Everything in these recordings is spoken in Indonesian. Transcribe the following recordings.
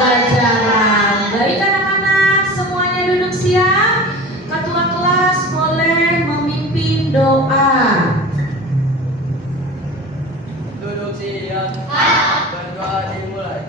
pelajaran. Baik anak-anak, semuanya duduk siap. Ketua kelas boleh memimpin doa. Duduk siap. Berdoa dimulai.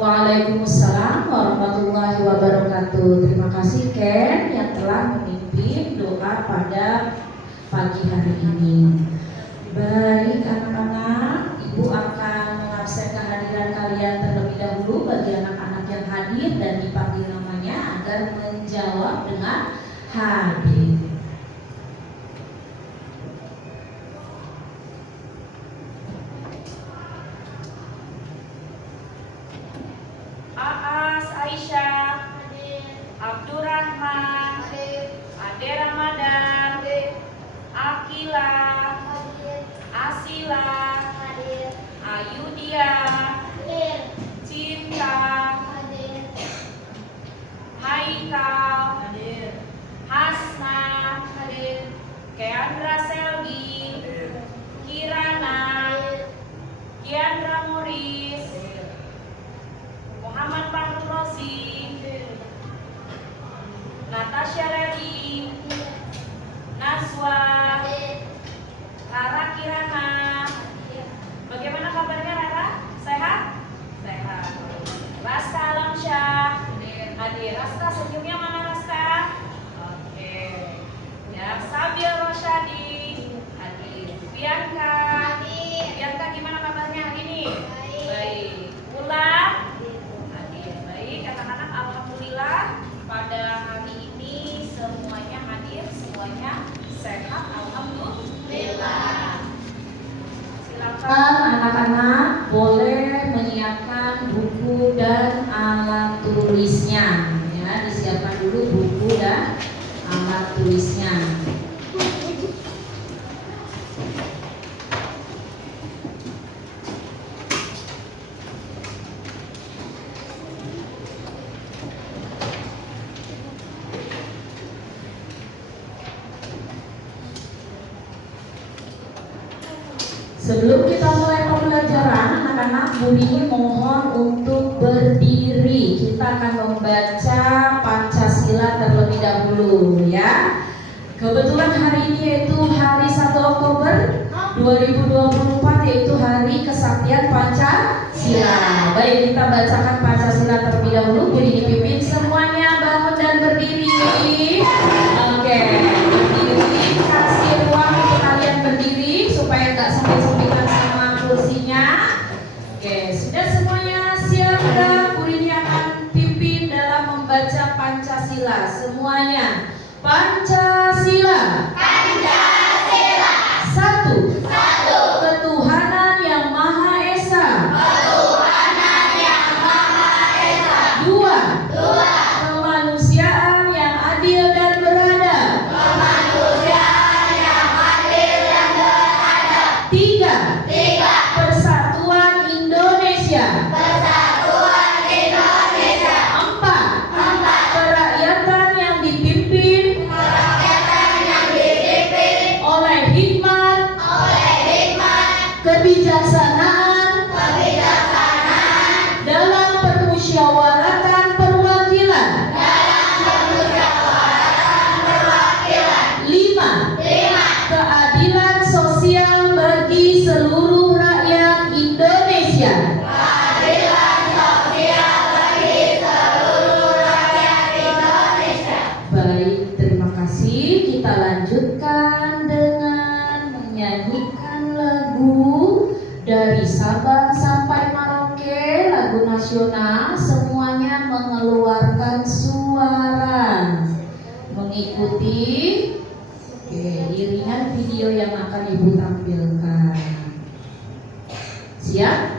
Waalaikumsalam warahmatullahi wabarakatuh. Terima kasih Ken yang telah memimpin doa pada pagi hari ini. Baik anak-anak, Ibu akan mengabsen kehadiran kalian terlebih dahulu bagi anak-anak yang hadir dan dipanggil namanya agar menjawab dengan hadir. Aas Aisyah, Abdurrahman, Ade Ramadan, Akila, Asila, Ayudia, Cinta, Haikal, Hasna, Keandra Selgi, Kirana, Kiandra Moris, Muhammad Fahru Rosi, Natasha Redi, Nazwa, Rara Kirana. Bagaimana kabarnya Rara? Sehat? Sehat. Raska Alamsyah hadir. Raska, senyumnya mana Raska? Oke. Ya, Sabil Rosyadi hadir. Bianca. Bianca gimana kabarnya hari ini? Baik. Ulan hadir. Baik, anak-anak, alhamdulillah pada hari ini semuanya hadir, semuanya sehat, alhamdulillah. Silakan Anak-anak boleh menyiapkan buku dan alat tulisnya. Ya, disiapkan dulu buku dan alat tulisnya. Sebelum kita mulai pembelajaran, anak-anak, Budi mohon untuk berdiri. Kita akan membaca Pancasila terlebih dahulu, ya. Kebetulan hari ini yaitu hari 1 Oktober 2024, yaitu hari kesaktian Pancasila. Baik, kita bacakan Pancasila terlebih dahulu. Budi dipimpin, semuanya bangun dan berdiri. Oke, berdiri. Kasih ruang untuk kalian berdiri. Keadilan sosial bagi seluruh rakyat Indonesia. Baik, terima kasih. Kita lanjutkan dengan menyanyikan lagu dari Sabang sampai Merauke, lagu nasional. Semuanya mengeluarkan suara mengikuti iringan video yang akan Ibu tampilkan. Siap?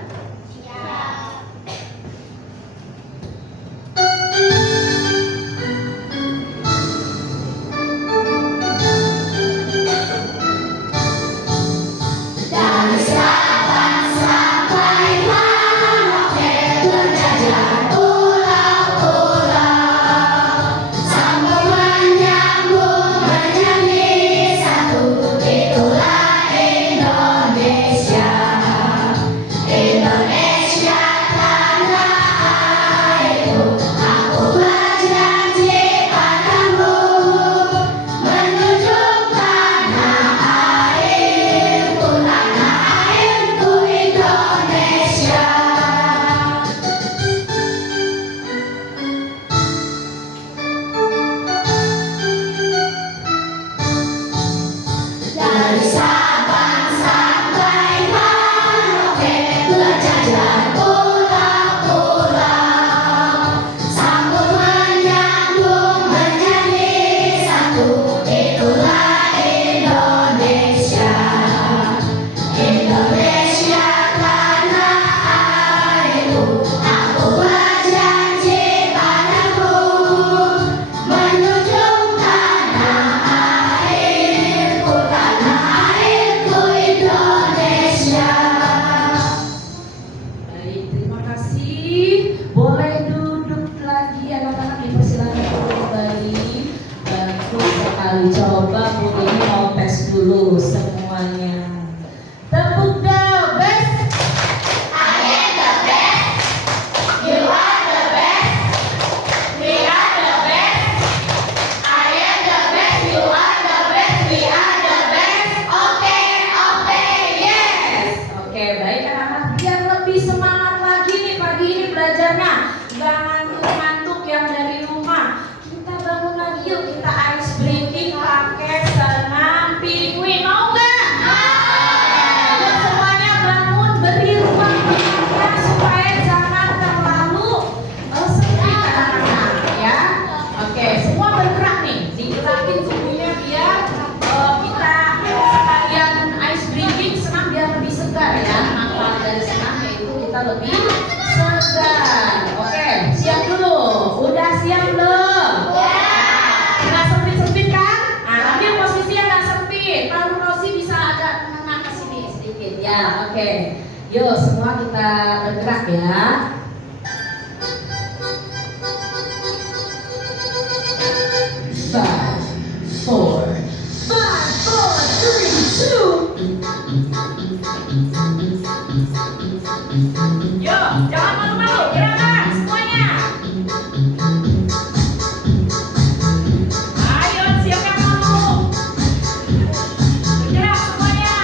Coba Bu ini mau tes dulu semuanya. Tepuk the best. I am the best. You are the best. We are the best. I am the best. You are the best. We are the best. Oke, yes. Oke, baik anak-anak, biar lebih semangat lagi nih pagi ini belajarnya. Gak ngantuk-ngantuk yang dari rumah. Kita bangun lagi yuk, kita ice breaking pakai senam penguin. Mau nggak? Yuk semuanya bangun, beri ruang bergerak supaya jangan terlalu sempit anak-anak ya. Oke, semua bergerak nih, digerakin tubuhnya biar kita sekalian ice breathing senam biar lebih segar ya. Manfaat dari senam yaitu kita lebih segar. Oke, siap dulu. Udah siap belum? Nggak sempit-sempit kan? Nah, ambil posisi yang nggak sempit. Paru Rosi bisa agak menengah ke sini sedikit ya. Oke, yuk semua kita bergerak ya. 5, 4, 3, 2. Yuk, jangan malu-malu, gerakan semuanya. Ayo, siapa yang mau? Bergerak semuanya.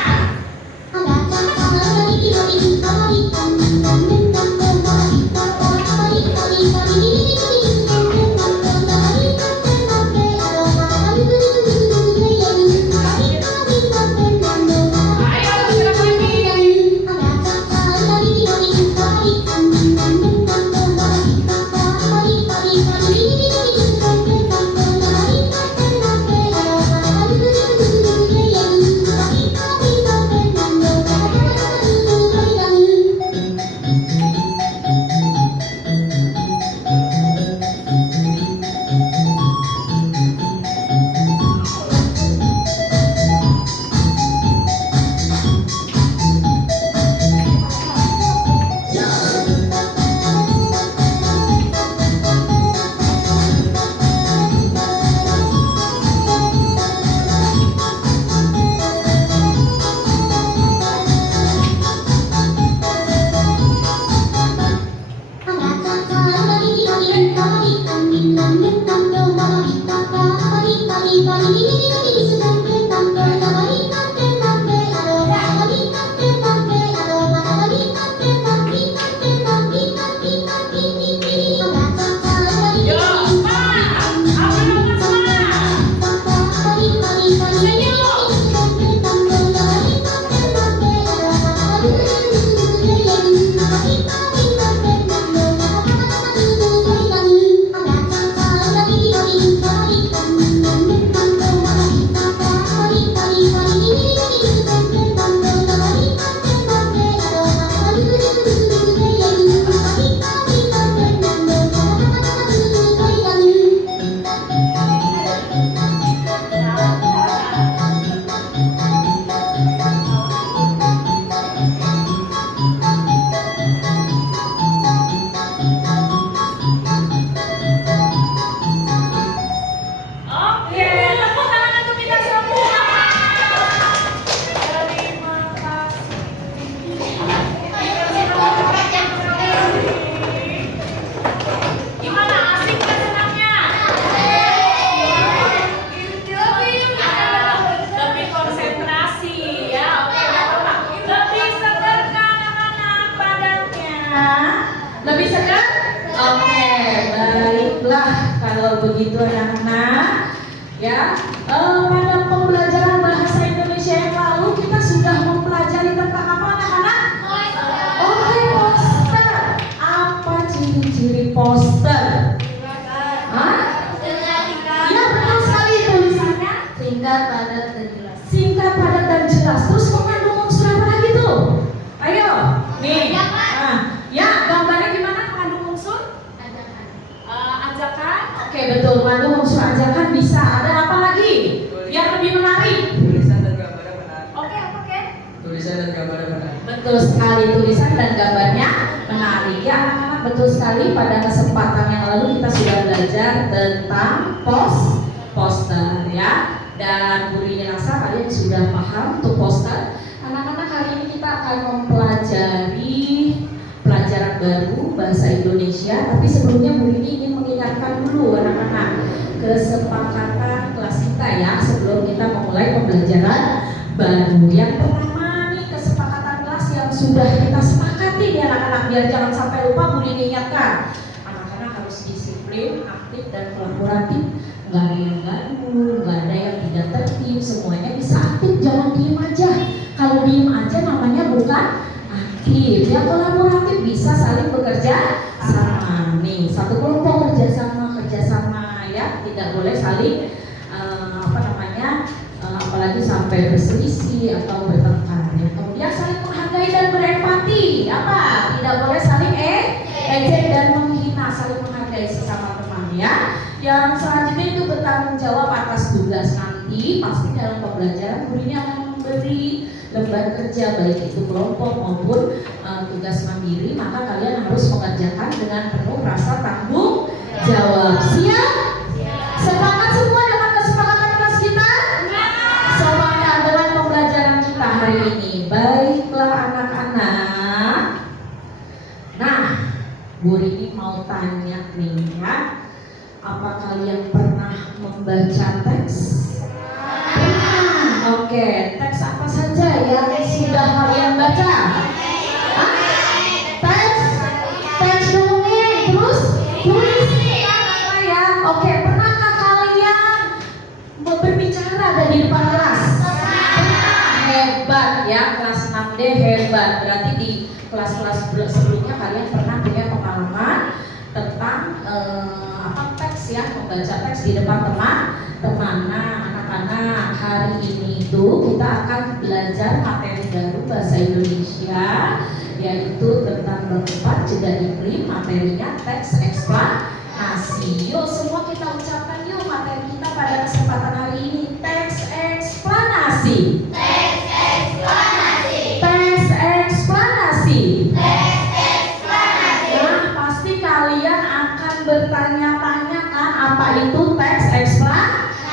begitu anak-anak. Ya, pada pembelajaran bahasa Indonesia yang lalu kita sudah mempelajari tentang apa anak-anak? Oke, poster. Apa ciri-ciri poster? Hah? Ya, betul sekali tulisannya. Singkat, padat, dan jelas. Singkat, padat, dan jelas. Terus mengandung unsur apa lagi tuh? Ayo, nih. Nah, ya, gambarnya gimana mengandung unsur? Ajakan. Oke, betul. Mengandung unsur ajakan bisa. Ada apa lagi? Yang lebih menarik? Tulisan dan gambarnya menarik. Oke, apa Ken? Tulisan dan gambarnya menarik. Betul sekali, tulisan dan gambarnya menarik. Ya, anak-anak, betul sekali. Pada kesempatan yang lalu kita sudah belajar tentang poster ya. Dan Bu Rini rasa kalian sudah paham untuk poster. Anak-anak, hari ini kita akan mempelajari pelajaran baru bahasa Indonesia. Tapi sebelumnya Bu Rini ingin mengingatkan dulu anak-anak kesepakatan kelas kita ya, sebelum kita memulai pembelajaran baru. Yang pertama nih, kesepakatan kelas yang sudah kita sepakati ya anak-anak, biar jangan sampai lupa. Bu Rini ingatkan, anak-anak harus disiplin, aktif, dan kolaboratif. Nggak ada yang ganggu, nggak ada yang tidak tertib, semuanya bisa aktif, jangan diem aja. Kalau diem aja namanya bukan aktif. Ya, kolaboratif, bisa saling bekerja sama. Nih, satu kelompok kerjasama ya, tidak boleh saling apalagi sampai berselisih atau bertengkar. Ya. Kemudian saling menghargai dan berempati. Apa? Tidak boleh saling ejek dan menghina, saling menghargai sesama teman ya. Yang selanjutnya itu bertanggung jawab atas tugas. Nanti pasti dalam pembelajaran Bu Rini akan memberi lembar kerja, baik itu kelompok maupun tugas mandiri, maka kalian harus mengerjakan dengan penuh rasa tanggung jawab. Siap? Sepakat semua dengan kesepakatan kelas kita? Sepakat dengan pembelajaran kita hari ini. Baiklah anak-anak. Nah, Bu Rini mau tanya nih ya, apa kalian pernah membaca teks? Oke, teks apa saja yang sudah kalian baca? Teks dongeng, terus puisi apa ya? Oke, pernahkah kalian berbicara ada di depan kelas? Hebat ya, kelas 6D hebat. Berarti di kelas-kelas sebelumnya kalian pernah punya pengalaman tentang teks ya, membaca teks di depan teman-teman. Nah, anak-anak, hari ini itu kita akan belajar materi baru bahasa Indonesia, yaitu tentang bab 4 jeda iklim. Materinya teks eksplanasi. Yuk semua kita ucapkan yuk materi kita pada kesempatan hari ini. Teks eksplanasi. Teks eksplanasi. Teks eksplanasi. Teks eksplanasi. Nah, pasti kalian akan bertanya-tanya kan apa itu teks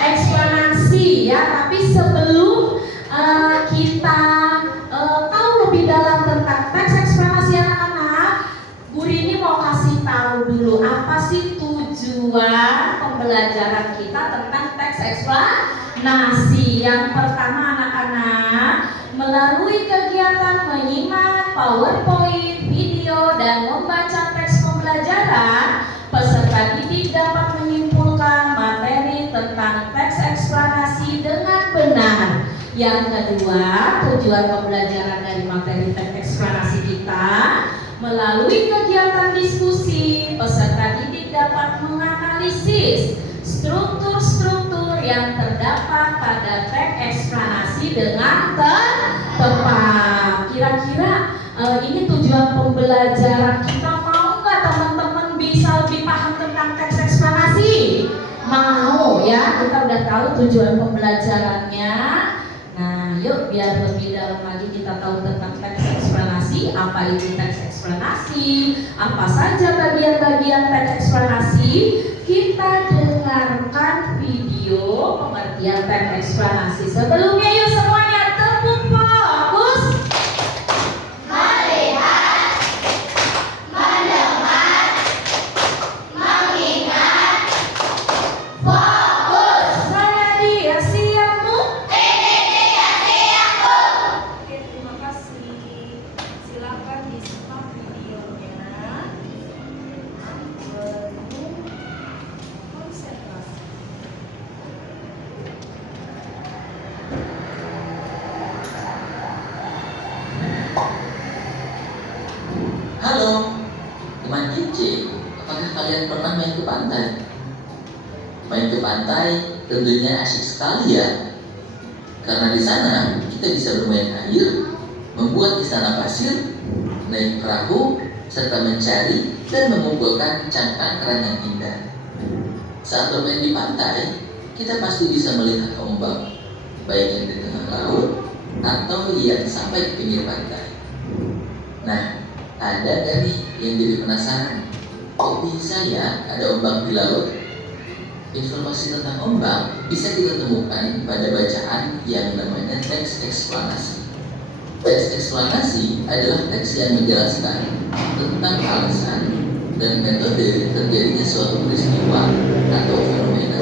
eksplanasi ya. Tapi sebelum kita tahu lebih dalam tentang teks eksplanasi anak-anak, Bu Rini mau kasih tahu dulu apa sih tujuan pembelajaran kita tentang teks eksplanasi. Yang pertama anak-anak, melalui kegiatan menyimak PowerPoint, video, dan membaca teks pembelajaran, peserta didik dapat menyimpulkan materi tentang teks eksplanasi dengan benar. Yang kedua, tujuan pembelajaran dari materi teks eksplanasi kita, melalui kegiatan diskusi, peserta didik dapat menganalisis struktur-struktur yang terdapat pada teks eksplanasi dengan tepat. Kira-kira ini tujuan pembelajaran kita. Mau nggak teman-teman bisa lebih paham tentang teks eksplanasi? Mau ya, kita udah tahu tujuan pembelajarannya. Nah, yuk biar lebih dalam lagi kita tahu tentang teks eksplanasi. Apa itu teks eksplanasi? Apa saja bagian-bagian teks eksplanasi? Kita dengarkan video pengertian teks eksplanasi. Sebelumnya yuk semuanya tepuk fokus. Melihat, mendengar, mengingat, fokus. Saya dia siapmu. Siapku. Oke, terima kasih. Silakan disimak videonya. Penuh konsentrasi. Halo, teman kece, apakah kalian pernah main ke pantai? Main ke pantai tentunya asik sekali ya. Karena di sana kita bisa bermain air, membuat istana pasir, naik perahu, serta mencari dan mengumpulkan cangkang kerang yang indah. Saat bermain di pantai, kita pasti bisa melihat ombak, baik yang di tengah laut atau yang sampai ke pinggir pantai. Nah, ada gak nih yang jadi penasaran? Kok bisa ya ada ombak di laut? Informasi tentang ombak bisa kita temukan pada bacaan yang namanya teks eksplanasi. Teks eksplanasi adalah teks yang menjelaskan tentang alasan dan metode terjadinya suatu peristiwa atau fenomena.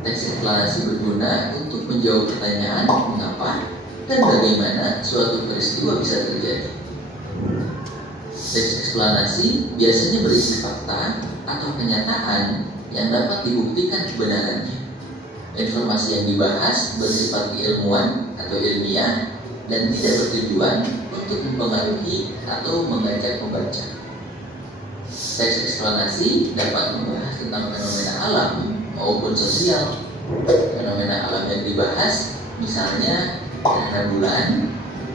Teks eksplanasi berguna untuk menjawab pertanyaan mengapa dan bagaimana suatu peristiwa bisa terjadi. Teks eksplanasi biasanya berisi fakta atau kenyataan yang dapat dibuktikan kebenarannya. Informasi yang dibahas bersifat ilmuwan atau ilmiah dan tidak bertujuan untuk mempengaruhi atau mengajak pembaca. Teks eksplanasi dapat membahas tentang fenomena alam maupun sosial. Fenomena alam yang dibahas misalnya gerhana bulan,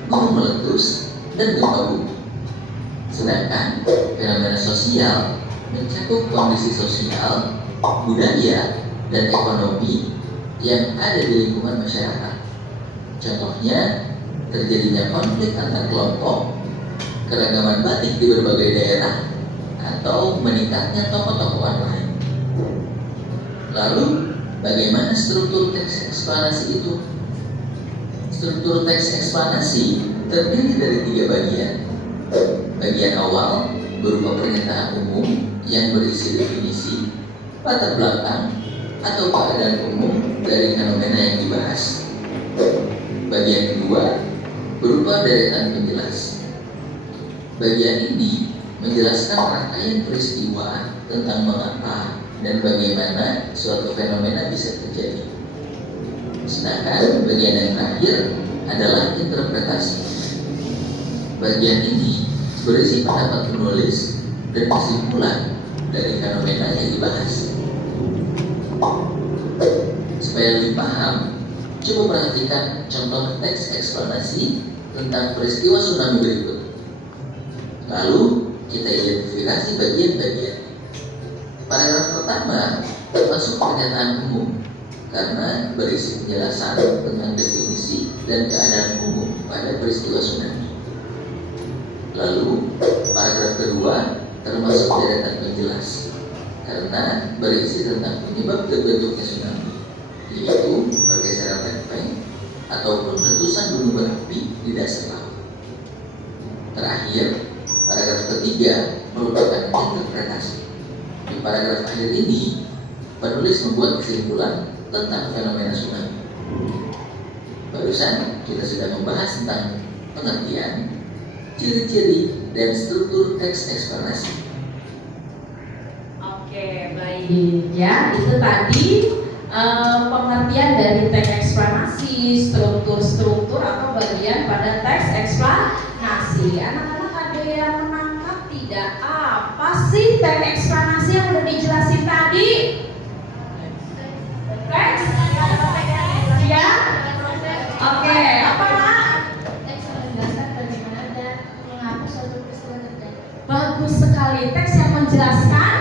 gunung meletus, dan gempa bumi. Sedangkan fenomena sosial mencakup kondisi sosial, budaya, dan ekonomi yang ada di lingkungan masyarakat. Contohnya, terjadinya konflik antar kelompok, keragaman batik di berbagai daerah, atau meningkatnya tokoh-tokoh lain. Lalu, bagaimana struktur teks eksplanasi itu? Struktur teks eksplanasi terdiri dari 3 bagian. Bagian awal berupa pernyataan umum yang berisi definisi, latar belakang, atau keadaan umum dari fenomena yang dibahas. Bagian kedua berupa deretan penjelas. Bagian ini menjelaskan rangkaian peristiwa tentang mengapa dan bagaimana suatu fenomena bisa terjadi. Sedangkan bagian yang terakhir adalah interpretasi. Bagian ini berisi pendapat penulis dan kesimpulan dari fenomena yang dibahas. Supaya lebih paham, coba perhatikan contoh teks eksplanasi tentang peristiwa tsunami berikut. Lalu kita identifikasi bagian-bagian. Paragraf pertama termasuk pernyataan umum karena berisi penjelasan tentang definisi dan keadaan umum pada peristiwa tsunami. Lalu paragraf kedua termasuk deretan penjelas karena berisi tentang penyebab terbentuknya tsunami, yaitu pergeseran lempeng ataupun letusan gunung berapi di dasar laut. Terakhir, paragraf ketiga merupakan interpretasi. Di paragraf akhir ini, penulis membuat kesimpulan tentang fenomena tsunami. Barusan kita sudah membahas tentang pengertian, ciri-ciri, dan struktur teks eksplanasi. Oke, baik. Ya, itu tadi pengertian dari teks eksplanasi, struktur-struktur atau bagian pada teks eksplanasi. Anak-anak ada yang menangkap tidak? Apa sih teks eksplanasi yang udah dijelasin tadi? Teks? Ya? Oke, apa Nak? Teks menjelaskan bagaimana dan mengapa suatu peristiwa terjadi. Bagus sekali, teks yang menjelaskan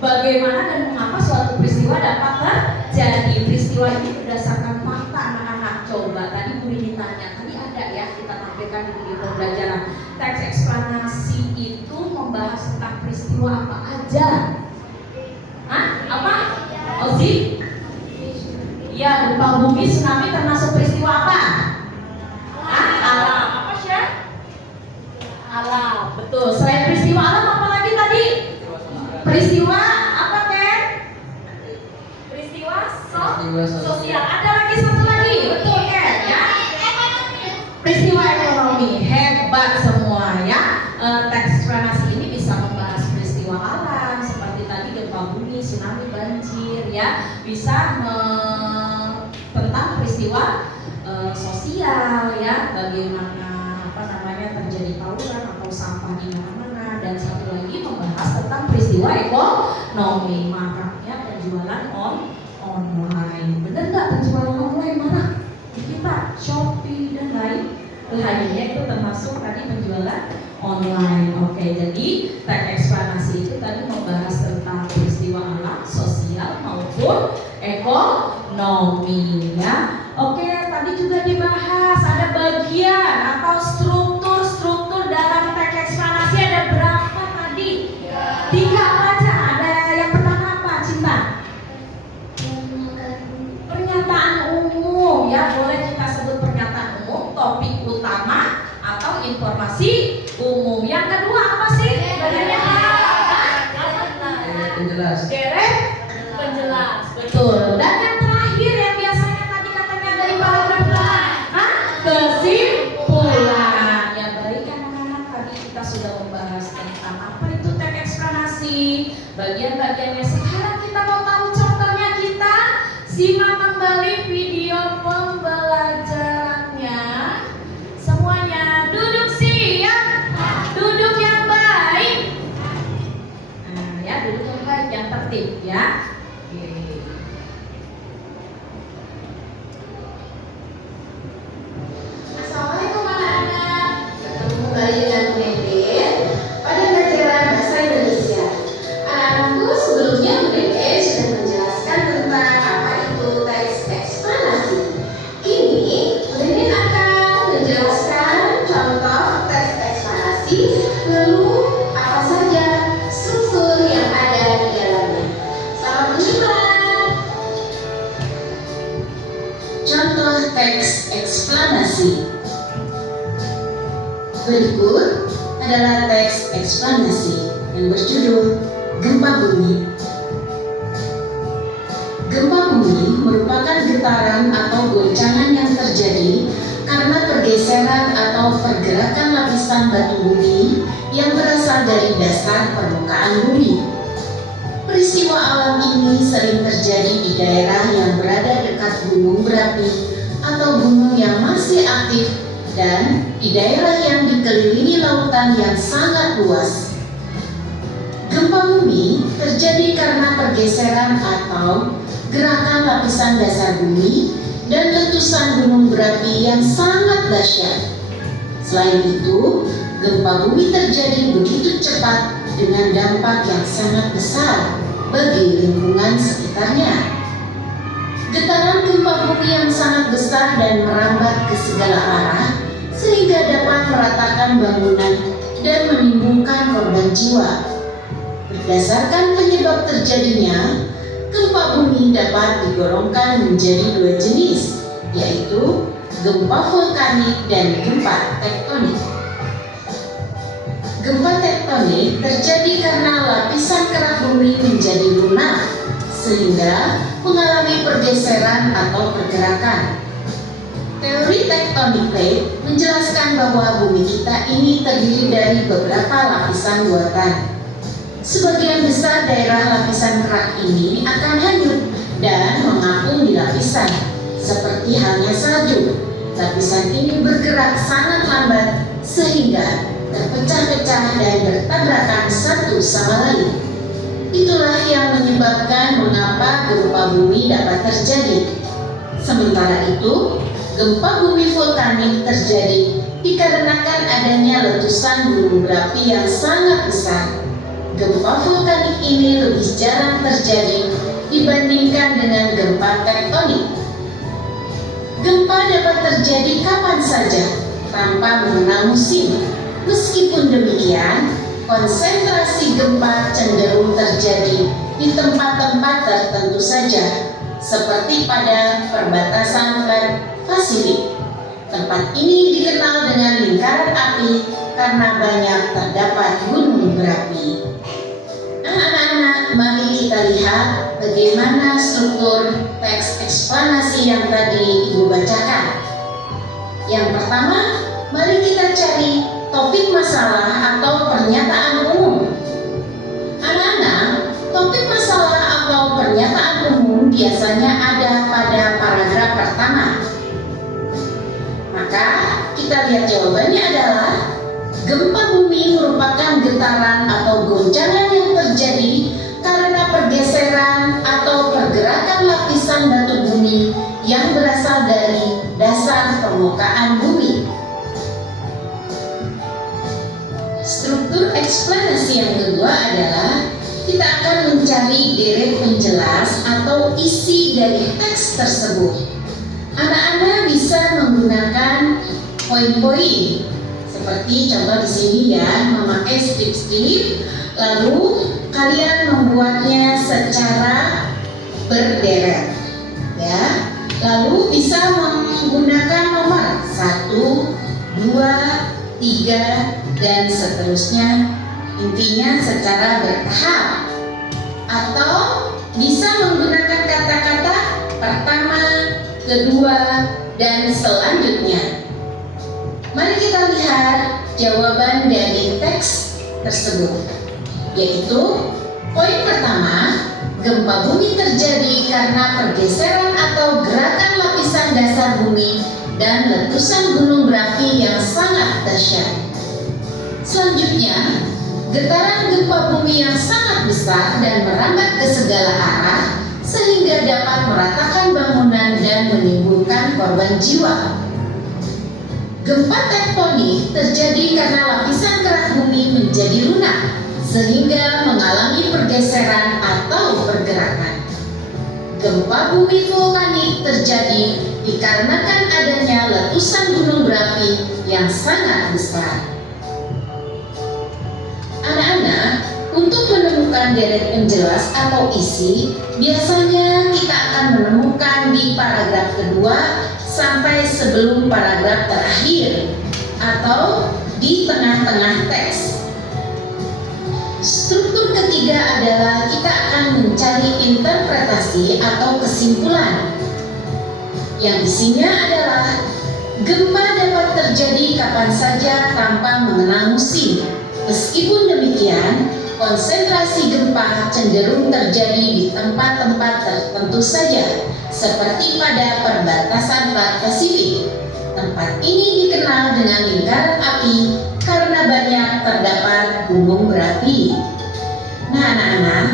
bagaimana dan mengapa suatu peristiwa dapat terjadi. Peristiwa ini berdasarkan fakta anak-anak. Coba tadi Bu Rini tanya, tadi ada ya kita tampilkan di video pembelajaran. Teks eksplanasi itu membahas tentang peristiwa apa aja? Hah? Apa? Ozi? Ya, gempa bumi, tsunami termasuk peristiwa apa? Hah? Alam. Apa Syah? Alam, betul. Selain peristiwa alam apa lagi tadi? Peristiwa apa Ken? Peristiwa sosial. Ada lagi satu lagi, betul Ken ya? Peristiwa ekonomi. Hebat semua ya. Teks eksplanasi ini bisa membahas peristiwa alam seperti tadi gempa bumi, tsunami, banjir ya. Bisa tentang peristiwa sosial ya, bagaimana misalnya terjadi tawuran atau sampah di mana-mana, dan satu lagi membahas tentang peristiwa ekonomi. Makanya penjualan online. Bener nggak penjualan online mana? Di kita Shopee dan lainnya itu termasuk tadi penjualan online. Oke, jadi teks eksplanasi itu tadi membahas tentang peristiwa alam, sosial maupun ekonomi ya. Oke, tadi juga dibahas ada bagian atau struktur dalam teks eksplanasi ada berapa tadi? 3 apa aja? Ada yang pertama apa, Cinta? Pernyataan umum ya, boleh kita sebut pernyataan umum, topik utama atau informasi umum. Yang kedua apa sih? Bagiannya Penjelas. deret penjelas, betul. Dan yang terakhir yang biasanya tadi katanya dari paragraf kesimpulan. Ya baik anak-anak, tadi kita sudah membahas tentang apa itu teks eksplanasi, bagian-bagiannya. Sekarang kita mau tahu contohnya, kita simak kembali video pembelajarannya. Semuanya duduk siap, duduk yang baik. Nah, ya duduk yang baik, yang tertib ya. Oke. Assalamualaikum anak-anak. Ketemu kembali dengan Bu Dede pada pelajaran bahasa Indonesia. Anak-anakku, sebelumnya Bu Dede sudah menjelaskan tentang apa itu teks eksplanasi. Ini Bu Dede akan menjelaskan contoh teks eksplanasi, lalu apa saja struktur yang ada di dalamnya. Selamat menyimak. Contoh teks eksplanasi. Berikut adalah teks eksplanasi yang berjudul Gempa Bumi. Gempa bumi merupakan getaran atau goncangan yang terjadi karena pergeseran atau pergerakan lapisan batu bumi yang berasal dari dasar permukaan bumi. Peristiwa alam ini sering terjadi di daerah yang berada dekat gunung berapi atau gunung yang masih aktif dan di daerah yang dikelilingi lautan yang sangat luas. Gempa bumi terjadi karena pergeseran atau gerakan lapisan dasar bumi dan letusan gunung berapi yang sangat dahsyat. Selain itu, gempa bumi terjadi begitu cepat dengan dampak yang sangat besar bagi lingkungan sekitarnya. Getaran gempa bumi yang sangat besar dan merambat ke segala arah sehingga dapat meratakan bangunan dan menimbulkan korban jiwa. Berdasarkan penyebab terjadinya, gempa bumi dapat digolongkan menjadi 2 jenis, yaitu gempa vulkanik dan gempa tektonik. Gempa tektonik terjadi karena lapisan kerak bumi menjadi lunak sehingga mengalami pergeseran atau pergerakan. Teori tektonik plate menjelaskan bahwa bumi kita ini terdiri dari beberapa lapisan buatan. Sebagian besar daerah lapisan kerak ini akan hanyut dan mengapung di lapisan, seperti halnya salju. Lapisan ini bergerak sangat lambat sehingga terpecah-pecah dan bertabrakan satu sama lain. Itulah yang menyebabkan mengapa gempa bumi dapat terjadi. Sementara itu, gempa bumi vulkanik terjadi dikarenakan adanya letusan gunung berapi yang sangat besar. Gempa vulkanik ini lebih jarang terjadi dibandingkan dengan gempa tektonik. Gempa dapat terjadi kapan saja tanpa mengenal musim. Meskipun demikian, konsentrasi gempa cenderung terjadi di tempat-tempat tertentu saja, seperti pada perbatasan Pasifik. Tempat ini dikenal dengan lingkaran api karena banyak terdapat gunung berapi. Anak-anak, mari kita lihat bagaimana struktur teks eksplanasi yang tadi Ibu bacakan. Yang pertama, mari kita cari topik masalah atau pernyataan umum. Anak-anak, topik masalah atau pernyataan umum biasanya ada pada paragraf pertama. Maka kita kita lihat jawabannya adalah gempa bumi merupakan getaran atau goncangan yang terjadi karena pergeseran atau pergerakan lapisan batu bumi yang berasal dari dasar permukaan bumi. Struktur eksplanasi yang kedua adalah kita akan mencari deret penjelas atau isi dari teks tersebut. Anak-anak bisa menggunakan poin-poin seperti contoh di sini ya, memakai strip-strip, lalu kalian membuatnya secara berderet ya. Lalu bisa menggunakan nomor 1, 2, 3 dan seterusnya, intinya secara bertahap, atau bisa menggunakan kata-kata pertama, kedua, dan selanjutnya. Mari kita lihat jawaban dari teks tersebut, yaitu poin pertama, gempa bumi terjadi karena pergeseran atau gerakan lapisan dasar bumi dan letusan gunung berapi yang sangat dahsyat. Selanjutnya, getaran gempa bumi yang sangat besar dan merambat ke segala arah sehingga dapat meratakan bangunan dan menimbulkan korban jiwa. Gempa tektonik terjadi karena lapisan kerak bumi menjadi lunak sehingga mengalami pergeseran atau pergerakan. Gempa bumi vulkanik terjadi dikarenakan adanya letusan gunung berapi yang sangat besar. Anak-anak, untuk menemukan deret penjelas atau isi, biasanya kita akan menemukan di paragraf kedua sampai sebelum paragraf terakhir atau di tengah-tengah teks. Struktur ketiga adalah kita akan mencari interpretasi atau kesimpulan. Yang isinya adalah gempa dapat terjadi kapan saja tanpa mengenal musim. Meskipun demikian, konsentrasi gempa cenderung terjadi di tempat-tempat tertentu saja, seperti pada perbatasan Pasifik. Tempat ini dikenal dengan lingkaran api karena banyak terdapat gunung berapi. Nah, anak-anak,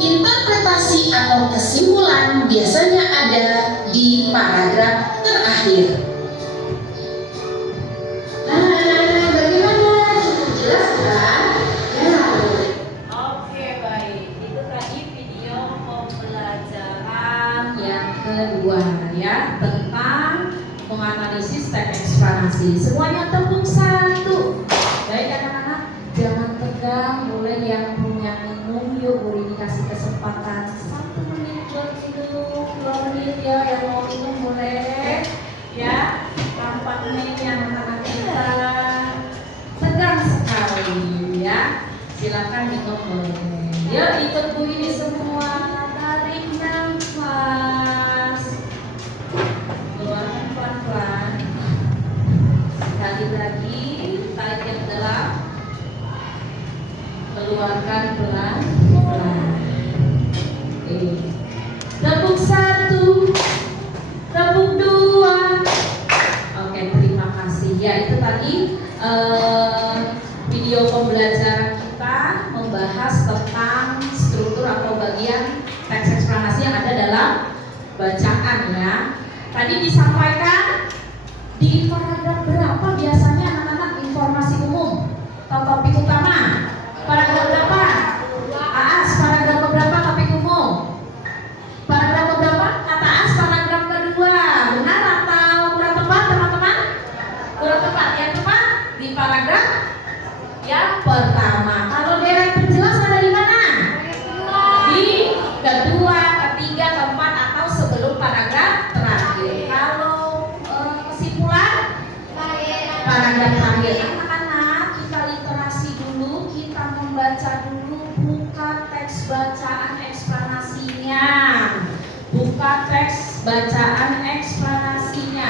interpretasi atau kesimpulan biasanya ada di paragraf terakhir. Nah, anak-anak, bagaimana? Cukup jelas kan? Ya. Oke, baik. Itu tadi video pembelajaran yang kedua ya, tentang menganalisis teks eksplanasi. Semuanya tepuk satu. Baik anak-anak, jangan tegang. Mulai yang punya minum, yuk boleh dikasih kesempatan 1 menit buat minum, 2 menit ya. Yang mau minum boleh ya. 4 menit yang anak-anak kita tegang sekali ya. Silakan minum boleh. Yuk ikut Bu ini semua. Tarik nafas, keluarkan pelan-pelan. Sekali lagi, tarik yang dalam, keluarkan pelan-pelan. Oke. Tepuk 1, tepuk 2. Oke, terima kasih. Ya, itu tadi video pembelajaran kita membahas tentang struktur atau bagian teks eksplanasi yang ada dalam bacaan ya. Tadi disampaikan di paragraf berapa biasanya anak-anak informasi umum atau topik utama? Paragraf berapa? Aas, paragraf berapa topik umum? Paragraf berapa? Kata Aas, paragraf kedua. Benar atau kurang tepat teman-teman? Kurang tepat. Yang tepat di paragraf yang pertama. Kalau deret penjelas ada di mana? Di kedua, ketiga, keempat atau sebelum paragraf terakhir. Kalau kesimpulan paragraf terakhir. Anak-anak, kita literasi dulu, kita membaca dulu, buka teks bacaan eksplanasinya. Buka teks bacaan eksplanasinya.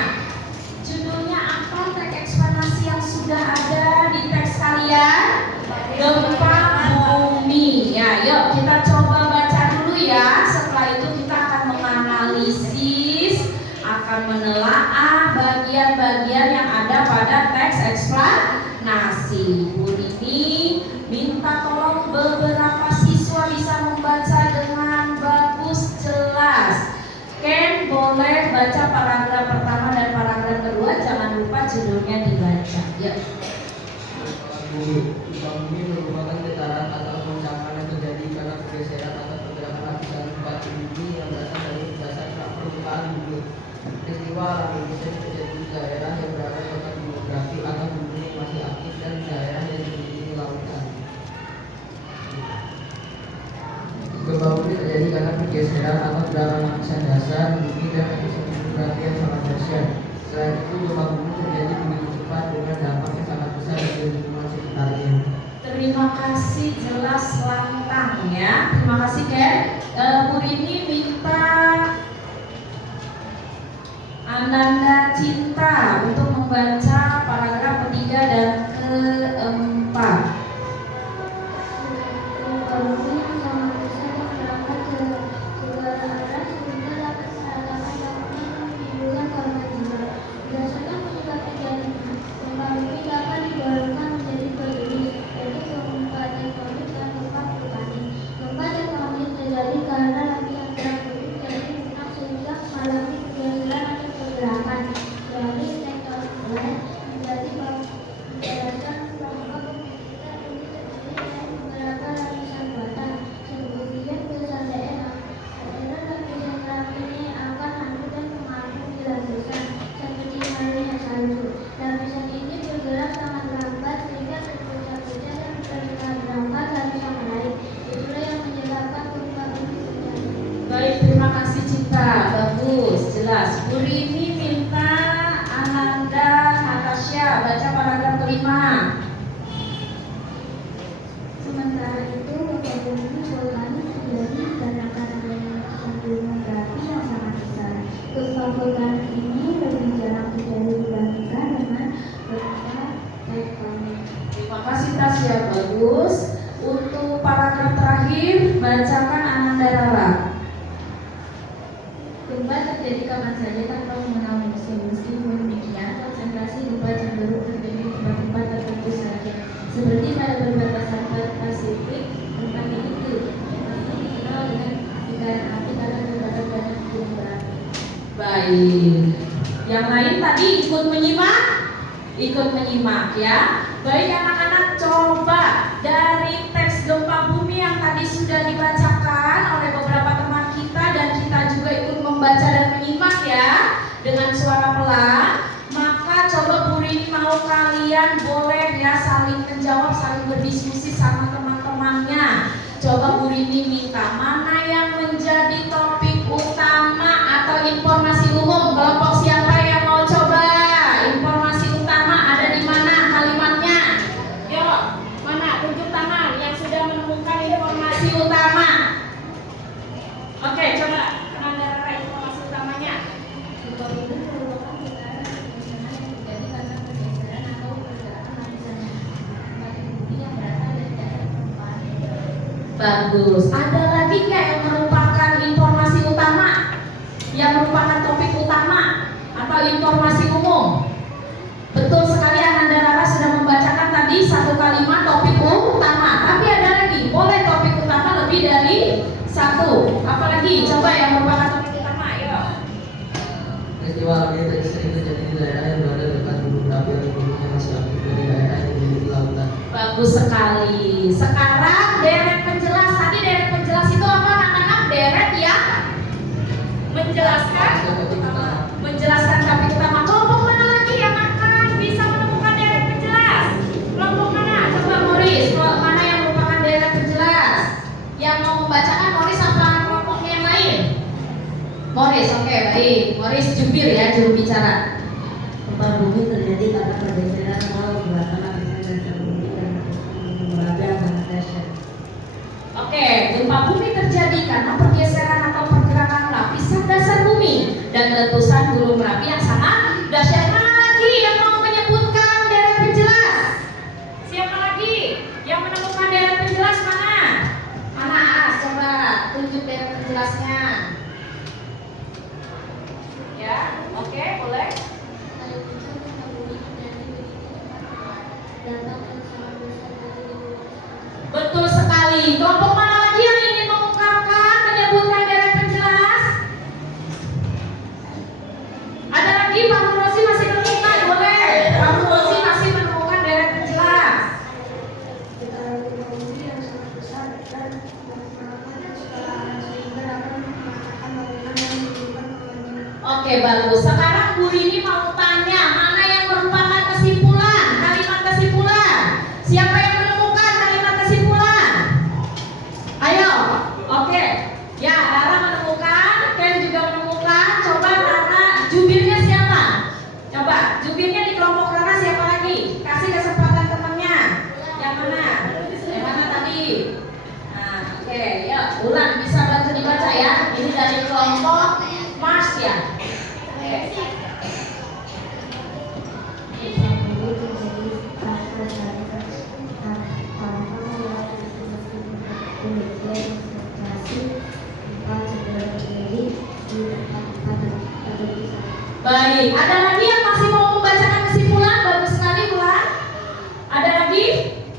Judulnya apa teks eksplanasi yang sudah ada di teks kalian? Gempa bumi. Ya, yuk kita coba baca dulu ya. Setelah itu kita akan menganalisis, akan menelaah bagian-bagian yang ada pada teks eksplanasi. Bu Rini minta tolong beberapa siswa bisa membaca dengan bagus, jelas. Ken boleh baca paragraf pertama dan paragraf kedua, jangan lupa judulnya dibaca. Ya. Gempa bumi merupakan getaran atau goncangan yang terjadi karena pergeseran atau pergerakan lapisan batu bumi yang berasal dari dasar permukaan bumi. Peristiwa alam ini sering terjadi di daerah yang berada di kota geografi atau bumi yang masih aktif dan daerah yang dikelilingi lautan. Gempa bumi terjadi karena pergeseran atau gerakan lapisan dasar bumi dan lapisan geografi yang sangat dahsyat. Selain itu, gempa bumi terjadi begitu cepat dengan dampak yang sangat besar bagi lingkungan sekitarnya. Terima kasih, jelas lantang ya. Terima kasih Ken. Bu Rini minta Ananda Cinta untuk membaca paragraf ketiga dan keempat. Gempa bumi yang sangat besar yang berangkat ke segala arah sehingga dapat merasakan dampaknya menimbulkan korban jiwa. Berdasarkan penyebab terjadinya, gempa bumi dapat digolongkan menjadi dua jenis, yaitu gempa tektonik dan gempa vulkanik. Gempa tektonik terjadi karena lapisan gerak bumi menjadi lunak sehingga mengalami pergeseran atau pergerakan. Dari tektonik menjadi berdasarkan lomba pembentukan bumi terjadi dari beberapa lapisan bata. Kemudian besar daerah lapisan kerak ini akan hancur dan mengapung di lapisan seperti halnya salju. Lapisan ini bergerak sangat lambat sehingga terpecah-pecah dan berangkat satu sama lain. Itulah yang menyebabkan gempa bumi terjadi. Baik, terima kasih Cinta. Bagus, jelas. Bu Rini minta Ananda Natasha baca paragraf kelima. Sementara itu, gempa bumi vulkanik terjadi dikarenakan adanya letusan gunung berapi yang sangat besar. Gempa vulkanik ini lebih jarang terjadi dibandingkan dengan gempa tektonik. Terima kasih Tasya, bagus. Untuk paragraf terakhir, bacakan Ananda Rara. Gempa terjadi kapan saja tanpa mengenal musim. Meskipun demikian, konsentrasi gempa cenderung terjadi di tempat-tempat tertentu saja. Seperti pada perbatasan Pasifik, gempa ini pasti dikenal dengan lingkaran api karena terdapat banyak gunung berapi. Baik. Yang lain tadi ikut menyimak? Ikut menyimak ya. Baik anak-anak, coba dari teks gempa bumi yang tadi sudah dibacakan oleh beberapa teman kita dan kita juga ikut membaca dan menyimak ya dengan suara pelan. Maka coba Bu Rini mau kalian boleh ya saling menjawab, saling berdiskusi sama teman-temannya. Coba Bu Rini minta mana yang menjadi topik utama atau informasi umum. Kelompok siapa yang mau coba? Informasi utama ada di mana kalimatnya? Yuk, mana? Tunjuk tangan yang sudah menemukan informasi utama. Oke, coba Ananda Rara informasi utamanya. Gempa bumi merupakan getaran pergeseran yang terjadi karena pergeseran atau pergerakan lapisan bumi yang berasal dari dasar permukaan. Bagus. Ada lagi nggak yang merupakan informasi utama? Yang merupakan topik utama atau informasi umum? Betul sekali, Ananda Rara sudah membacakan tadi satu kalimat topik utama. Tapi ada lagi, boleh topik utama lebih dari satu. Apalagi? Coba yang merupakan topik utama, yuk. Peristiwa alam ini sering terjadi di daerah yang berada dekat gunung berapi atau bumi yang masih aktif dari daerah yang memiliki lautan. Bagus sekali. Sekarang deret penjelas. Tadi deret penjelas itu apa anak-anak? Deret yang menjelaskan menjelaskan topik utama. Kelompok mana lagi yang akan bisa menemukan deret penjelas? Kelompok mana? Coba Morris. Mana yang merupakan deret penjelas? Yang mau membacakan Morris apa kelompoknya yang lain? Morris, oke, baik. Morris jubir ya, juru bicara. Gempa bumi terjadi karena pergeseran atau gerakan lapisan dasar bumi dan gunung berapi yang sangat dahsyat. Oke, gempa bumi terjadi karena pergeseran atau pergerakan lapisan dasar bumi dan letusan gunung berapi yang sangat dahsyat. Mana lagi yang mau menyebutkan deret penjelas? Siapa lagi yang menemukan deret penjelas mana? Mana As, coba tunjuk deret penjelasnya. Ya, oke, boleh. Gempa bumi terjadi Baik, kelompok mana lagi yang ingin mengungkapkan, menyebutkan deret penjelas? Ada lagi, Pak Rosi masih menemukan, boleh. Pak Rosi masih menemukan deret penjelas. Getaran gempa bumi yang sangat besar dan mempengaruhi skala sehingga dapat mematahkan bangunan dan menimbulkan korban. Oke, bagus. Sekarang Bu Rini mau tanya, mana yang merupakan kesimpulan, kalimat kesimpulan? Siapa yang menemukan kalimat kesimpulan? Ayo, oke. Ya, Rara menemukan, Ken juga menemukan. Coba Rara, jubirnya siapa? Coba, jubirnya di kelompok Rara siapa lagi? Kasih kesempatan temannya. Yang mana? Yang mana tadi? Nah, oke, yuk, Ulan bisa bantu dibaca ya. Ini dari kelompok Mars ya. Oke. Baik, ada lagi yang masih mau membacakan kesimpulan? Bagus sekali, Ulan. Ada lagi?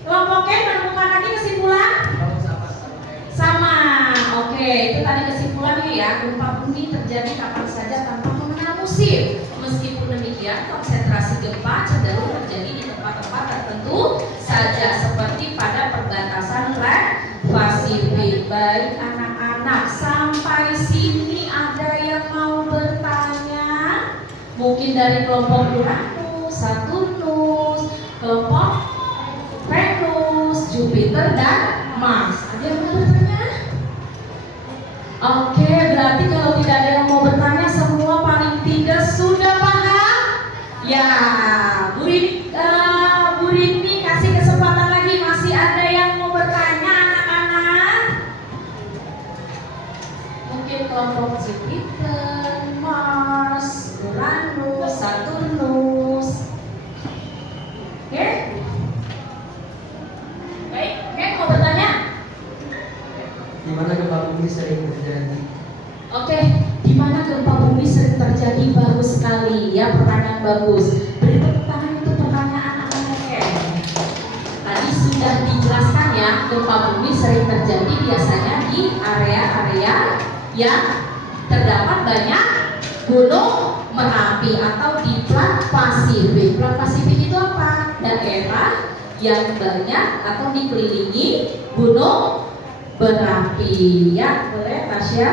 Kelompoknya menemukan lagi kesimpulan? Sama, oke, itu tadi kesimpulannya ya. Gempa bumi terjadi kapan saja tanpa mengenal musim. Meskipun demikian, konsentrasi gempa cenderung terjadi di tempat-tempat tertentu saja, seperti pada perbatasan Pasifik. Baik anak-anak, sampai sini ada yang mau bertanya? Mungkin dari kelompok Uranus, Saturnus, kelompok Venus, Jupiter dan Mars. Ada yang mau bertanya? Oke, berarti kalau tidak ada yang mau bertanya, semua paling tidak sudah paham? Ya, Bu Rini kasih kesempatan lagi. Masih ada yang mau bertanya, anak-anak? Mungkin kelompok Jupiter, Mars, Uranus, Saturnus. Oke? Baik, oke, mau bertanya? Di mana gempa bumi sering terjadi? Oke, di mana gempa bumi sering terjadi? Bagus sekali ya, pertanyaan bagus. Beri tepuk tangan untuk pertanyaan anak-anak ya. Tadi sudah dijelaskan ya, gempa bumi sering terjadi biasanya di area-area yang terdapat banyak gunung Merapi atau di Plat Pasifik. Plat Pasifik itu apa? Daerah yang banyak atau dikelilingi gunung berapi. Ya, boleh Tasya?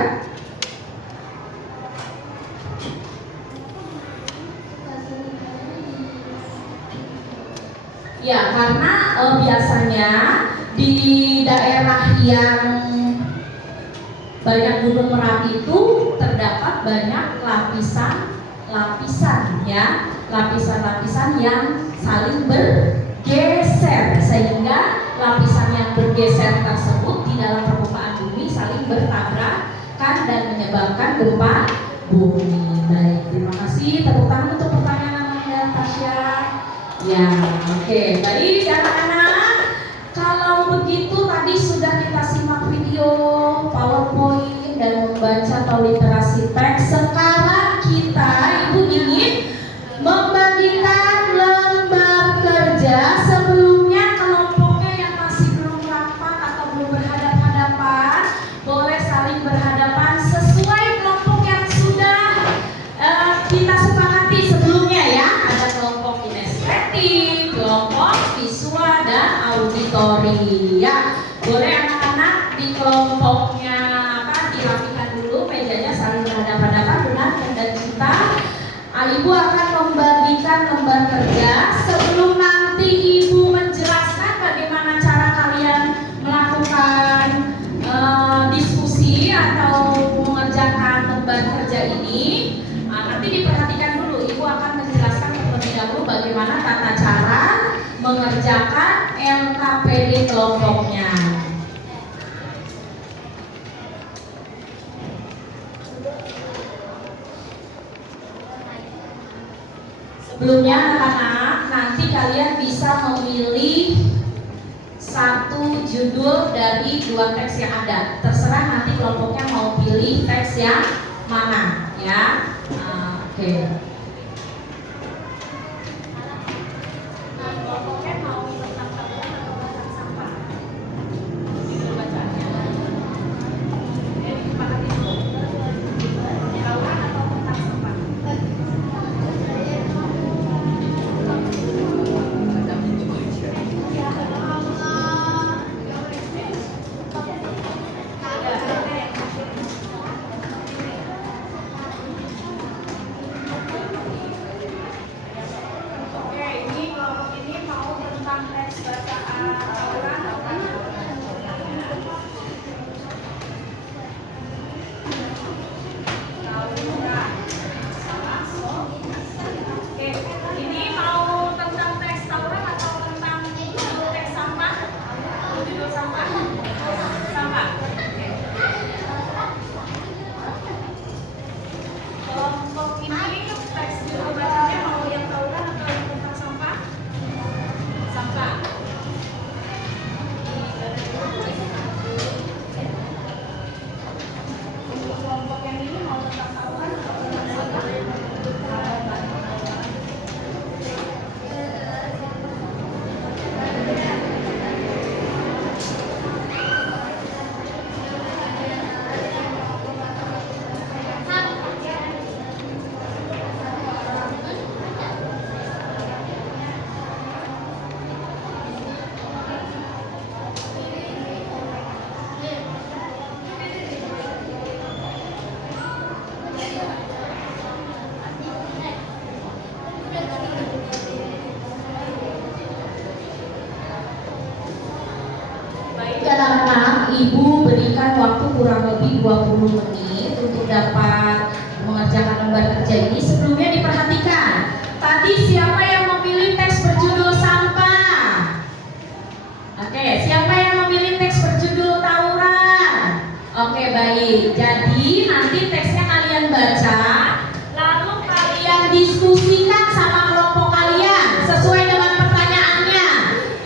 Ya, karena biasanya di daerah yang banyak gunung Merapi itu terdapat banyak lapisan ya, lapisan-lapisan yang saling bergeser, sehingga lapisan yang bergeser tersebut di dalam permukaan bumi saling bertabrakan dan menyebabkan gempa bumi. Baik, terima kasih. Tepuk tangan untuk pertanyaan Anda, Tasya. Ya, oke. Baik, anak-anak. Kalau begitu tadi sudah kita simak video, PowerPoint dan membaca atau literasi teks. Sekarang kita, Ibu ingin membagikan lembar kerja. Sebelumnya kelompoknya yang masih belum rapat atau belum berhadapan-hadapan, boleh saling berhadapan sesuai kelompok yang sudah kita sepakati sebelumnya ya. Ada kelompok kinestetik, kelompok visual dan auditori ya. Boleh anak-anak di kelompoknya dirapikan dulu mejanya, saling berhadapan-hadapan. Benar dan Cinta. Ibu akan membagikan lembar kerja. Sebelum nanti Ibu menjelaskan bagaimana cara kalian melakukan diskusi atau mengerjakan lembar kerja ini, nanti diperhatikan dulu. Ibu akan menjelaskan terlebih dahulu bagaimana tata cara mengerjakan LKPD kelompoknya. Sebelumnya anak-anak, nanti kalian bisa memilih satu judul dari dua teks yang ada. Terserah nanti kelompoknya mau pilih teks yang mana ya. Oke. Kelompoknya mau tentang tabungan atau tentang sampah? anak-anak, Ibu berikan waktu kurang lebih 20 menit untuk dapat mengerjakan lembar kerja ini. Sebelumnya diperhatikan, tadi siapa yang memilih teks berjudul sampah? Oke, siapa yang memilih teks berjudul tawuran? Oke, baik. Jadi nanti teksnya kalian baca, lalu kalian diskusikan sama kelompok kalian sesuai dengan pertanyaannya.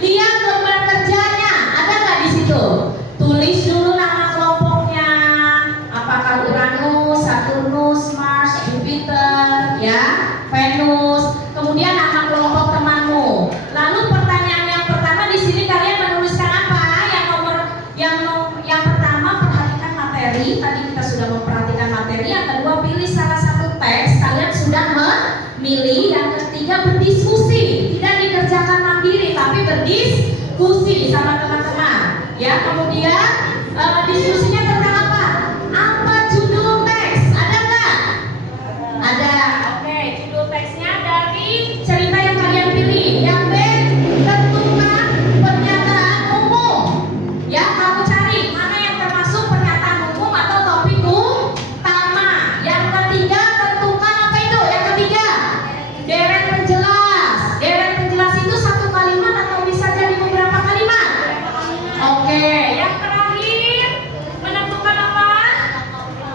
Lihat lembar kerjanya, ada nggak di situ? Tulis dulu nama kelompoknya. Apakah Uranus, Saturnus, Mars, Jupiter, ya, Venus. Kemudian nama kelompok temanmu. Lalu pertanyaan yang pertama di sini kalian menuliskan apa? Yang pertama perhatikan materi. Tadi kita sudah memperhatikan materi. Yang kedua pilih salah satu teks. Kalian sudah memilih. Yang ketiga berdiskusi. Tidak dikerjakan mandiri, tapi berdiskusi sama teman-teman. Ya, kemudian diskusinya tentang apa? Apa judul teks? Ada nggak? Ada. Oke, judul teksnya dari cerita yang kalian pilih. Yang B, tentukan pernyataan umum. Ya, kamu cari mana yang termasuk pernyataan umum atau topik utama. Yang ketiga, tentukan apa itu? Yang ketiga, deret penjelas. Deret penjelas itu satu kalimat atau bisa jadi beberapa kalimat? Oke, yang terakhir, menentukan apa?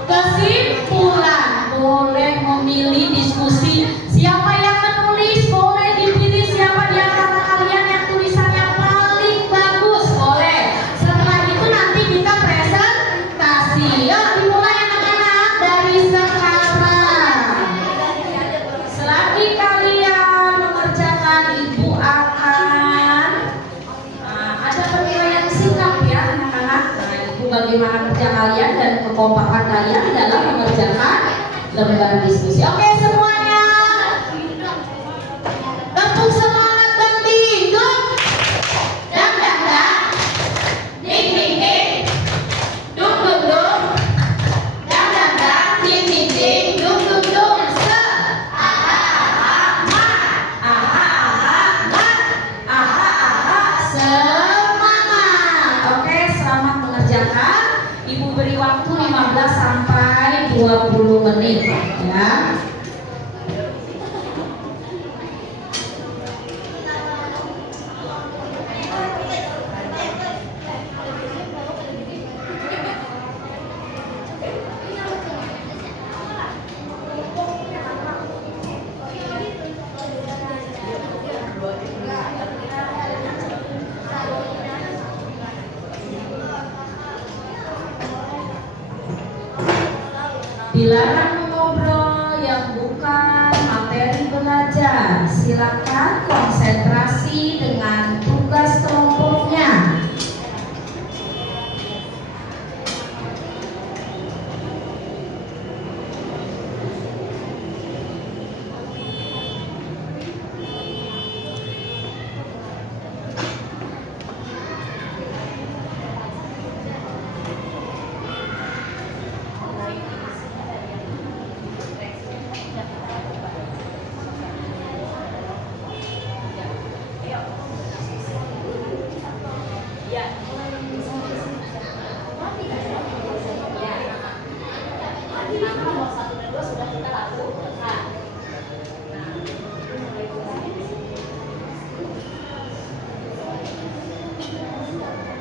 Kesimpulan. Boleh memilih diskusi. Siapa yang menulis? Boleh dipilih siapa di antara kalian yang tulisannya paling bagus. Boleh. Setelah itu nanti kita presentasi. Yuk dimulai anak-anak dari sekarang. Selagi kalian mengerjakan, Ibu akan ada penilaian sikap ya anak-anak. Nah, Ibu bagaimana kerja kalian dan kekompakan kalian dalam mengerjakan lembar diskusi. Oke semuanya, tepuk semangat dan dingdung, dang dang dang, ding ding ding, dung dung dung, dang dang dang, ding ding ding, dung dung dung, semangat. Oke, selamat mengerjakan. Ibu beri waktu 15 sampai 20 menit ya. Dilarang mengobrol yang bukan materi belajar. Silakan konsentrasi dengan tugas kelompoknya.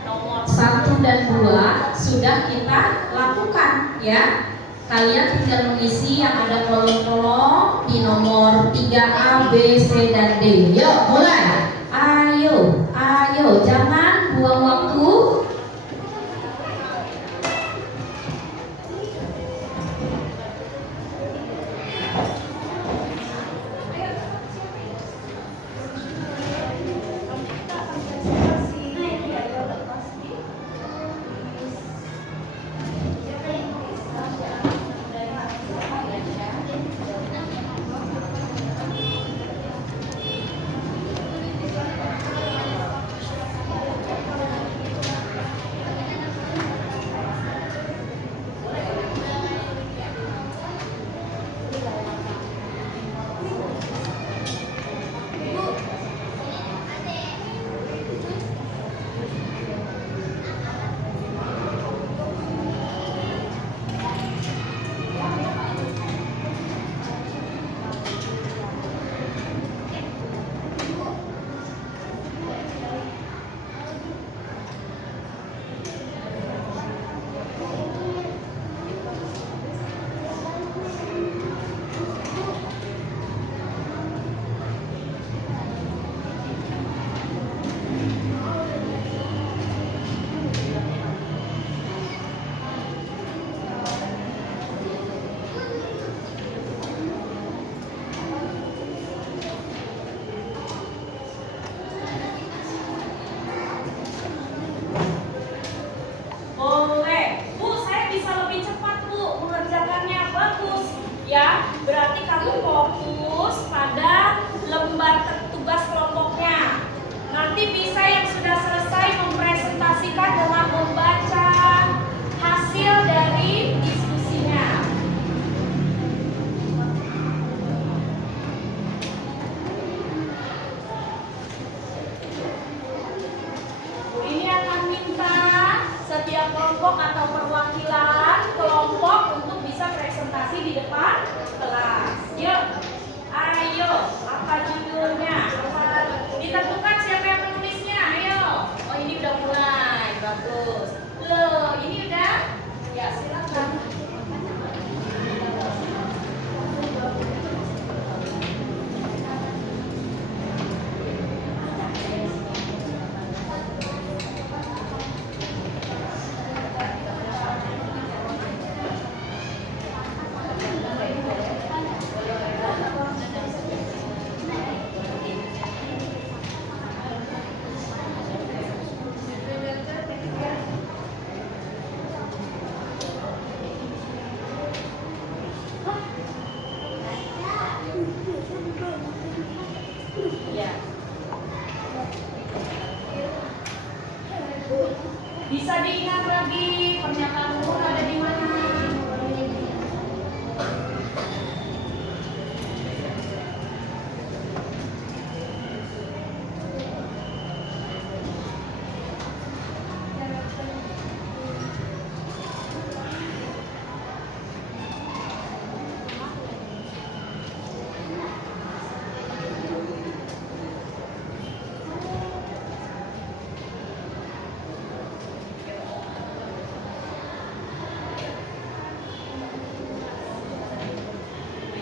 Nomor 1 dan 2 sudah kita lakukan ya. Kalian tinggal mengisi yang ada kolom-kolom di nomor 3A, B, C, dan D. Yuk mulai. Ayo, jangan buang waktu. kelompok atau perwakilan kelompok untuk bisa presentasi di depan kelas. Yuk, ayo, apa judulnya? Ditentukan siapa yang menulisnya, ayo. Oh, ini udah mulai, bagus. Loh, ini udah? Ya, silakan. Ya. Bisa diingat lagi pernyataan umum ada di mana?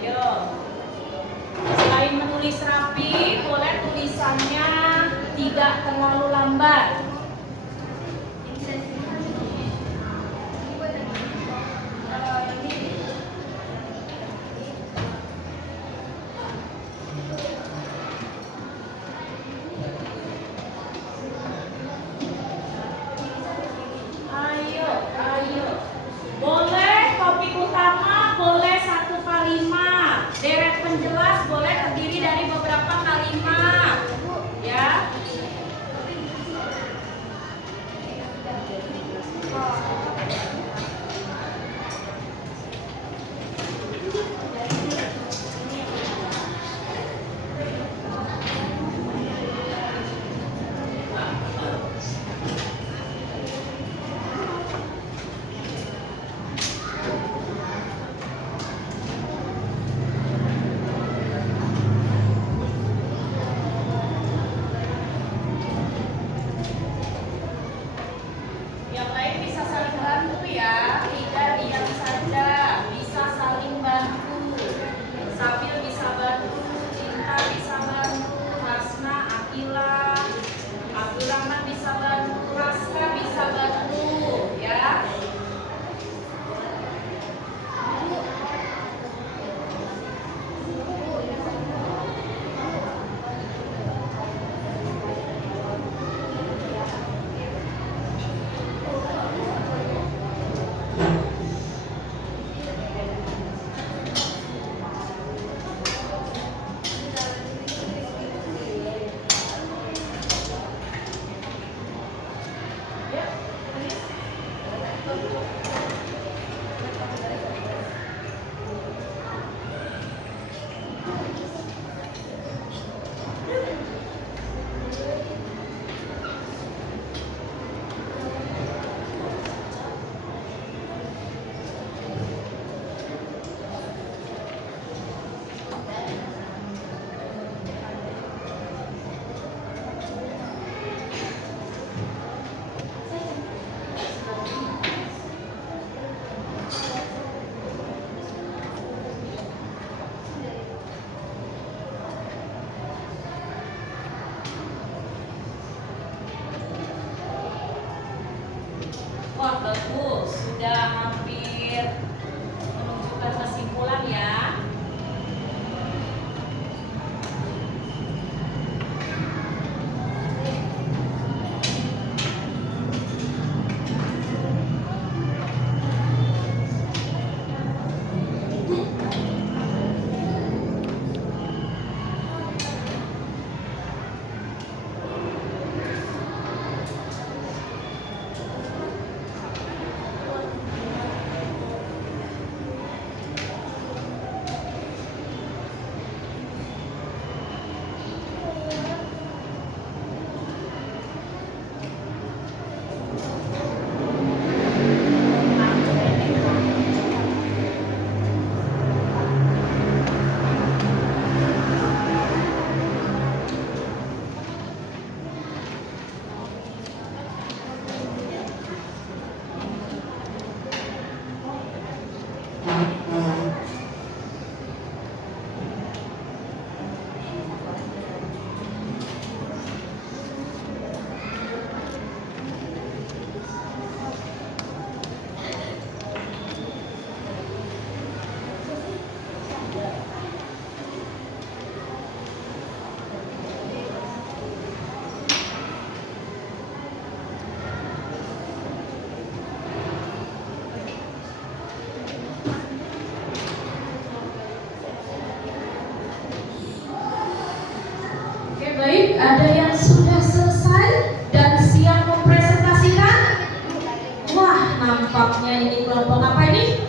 Ayo. Selain menulis rapi, boleh tulisannya tidak terlalu lambat. Ayo, ayo. Boleh topik utama, boleh satu kalimat. Deret penjelas boleh terdiri dari beberapa kalimat. Ya. Yang lain bisa saling bantu ya, tidak diam saja, bisa saling bantu. Sabil bisa bantu, Cinta bisa bantu, Hasna, Akila, Abdurrahman bisa bantu, Raska bisa bantu, ya. Wah, bagus, sudah hampir menunjukkan kesimpulan ya. Baik, ada yang sudah selesai dan siap mempresentasikan? Wah, nampaknya ini kelompok apa ini?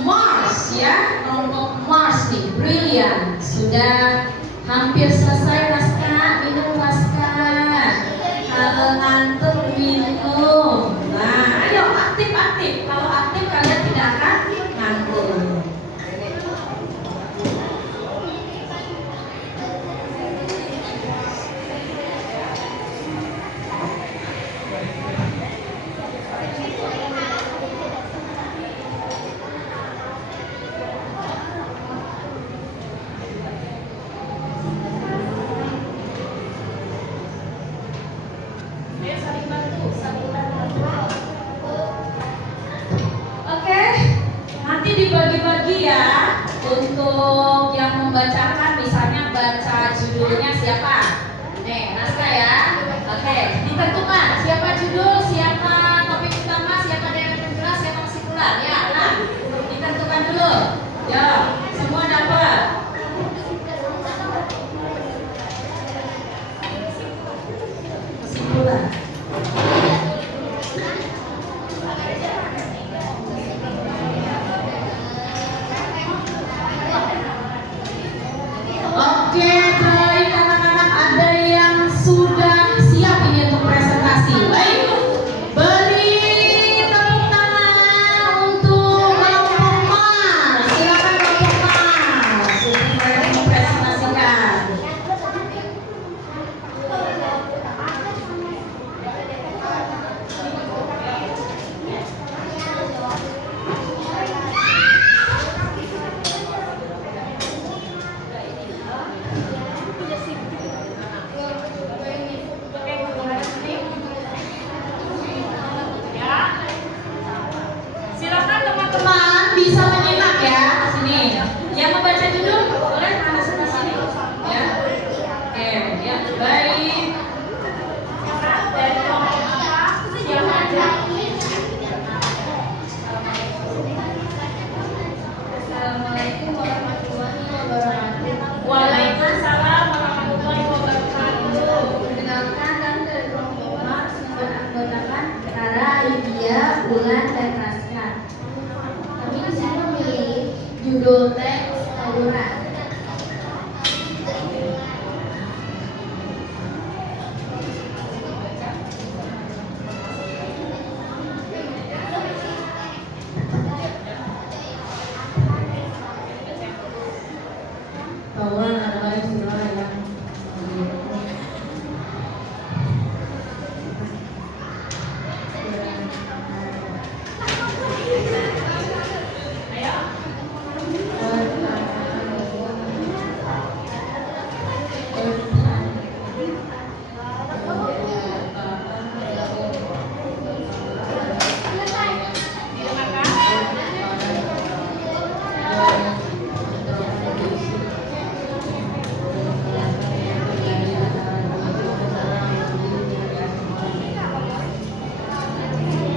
Mars ya, kelompok Mars nih, brilian. Sudah hampir selesai naskah, minum naskah. Kalau ngantuk minum. Nah, ayo aktif-aktif. Kalau aktif kalian tidak akan ngantuk. Ayo saling bantu, saling bantu. Oke, nanti dibagi-bagi ya untuk yang membacakan, misalnya baca judulnya siapa? Nih, naskah ya. Oke, ditentukan siapa judul, siapa topik utama, siapa daerah penjelas, siapa kesimpulan. Ya, nah, ditentukan dulu. Ya, semua dapat. Kesimpulan. Oke, baik anak-anak, ada yang sudah siap ini untuk presentasi. Baik, beri tepuk tangan untuk kelompok Mars. Silakan kelompok Mars untuk mereka mempresentasikan. Ya. Silakan teman-teman. Teman bisa menyimak ya sini. Yang membaca judul boleh mana sebelah sini. Ya. Oke, ya baik. Dari kelompok apa? Siapa aja? Assalamualaikum warahmatullahi wabarakatuh. Waalaikumsalam warahmatullahi wabarakatuh. Perkenalkan, kami dari kelompok Mars yang beranggotakan Rara, Lydia, Bulan, dan Raska. Kami di sini memilih judul teks tawuran. Tawuran adalah istilah yang Ayo.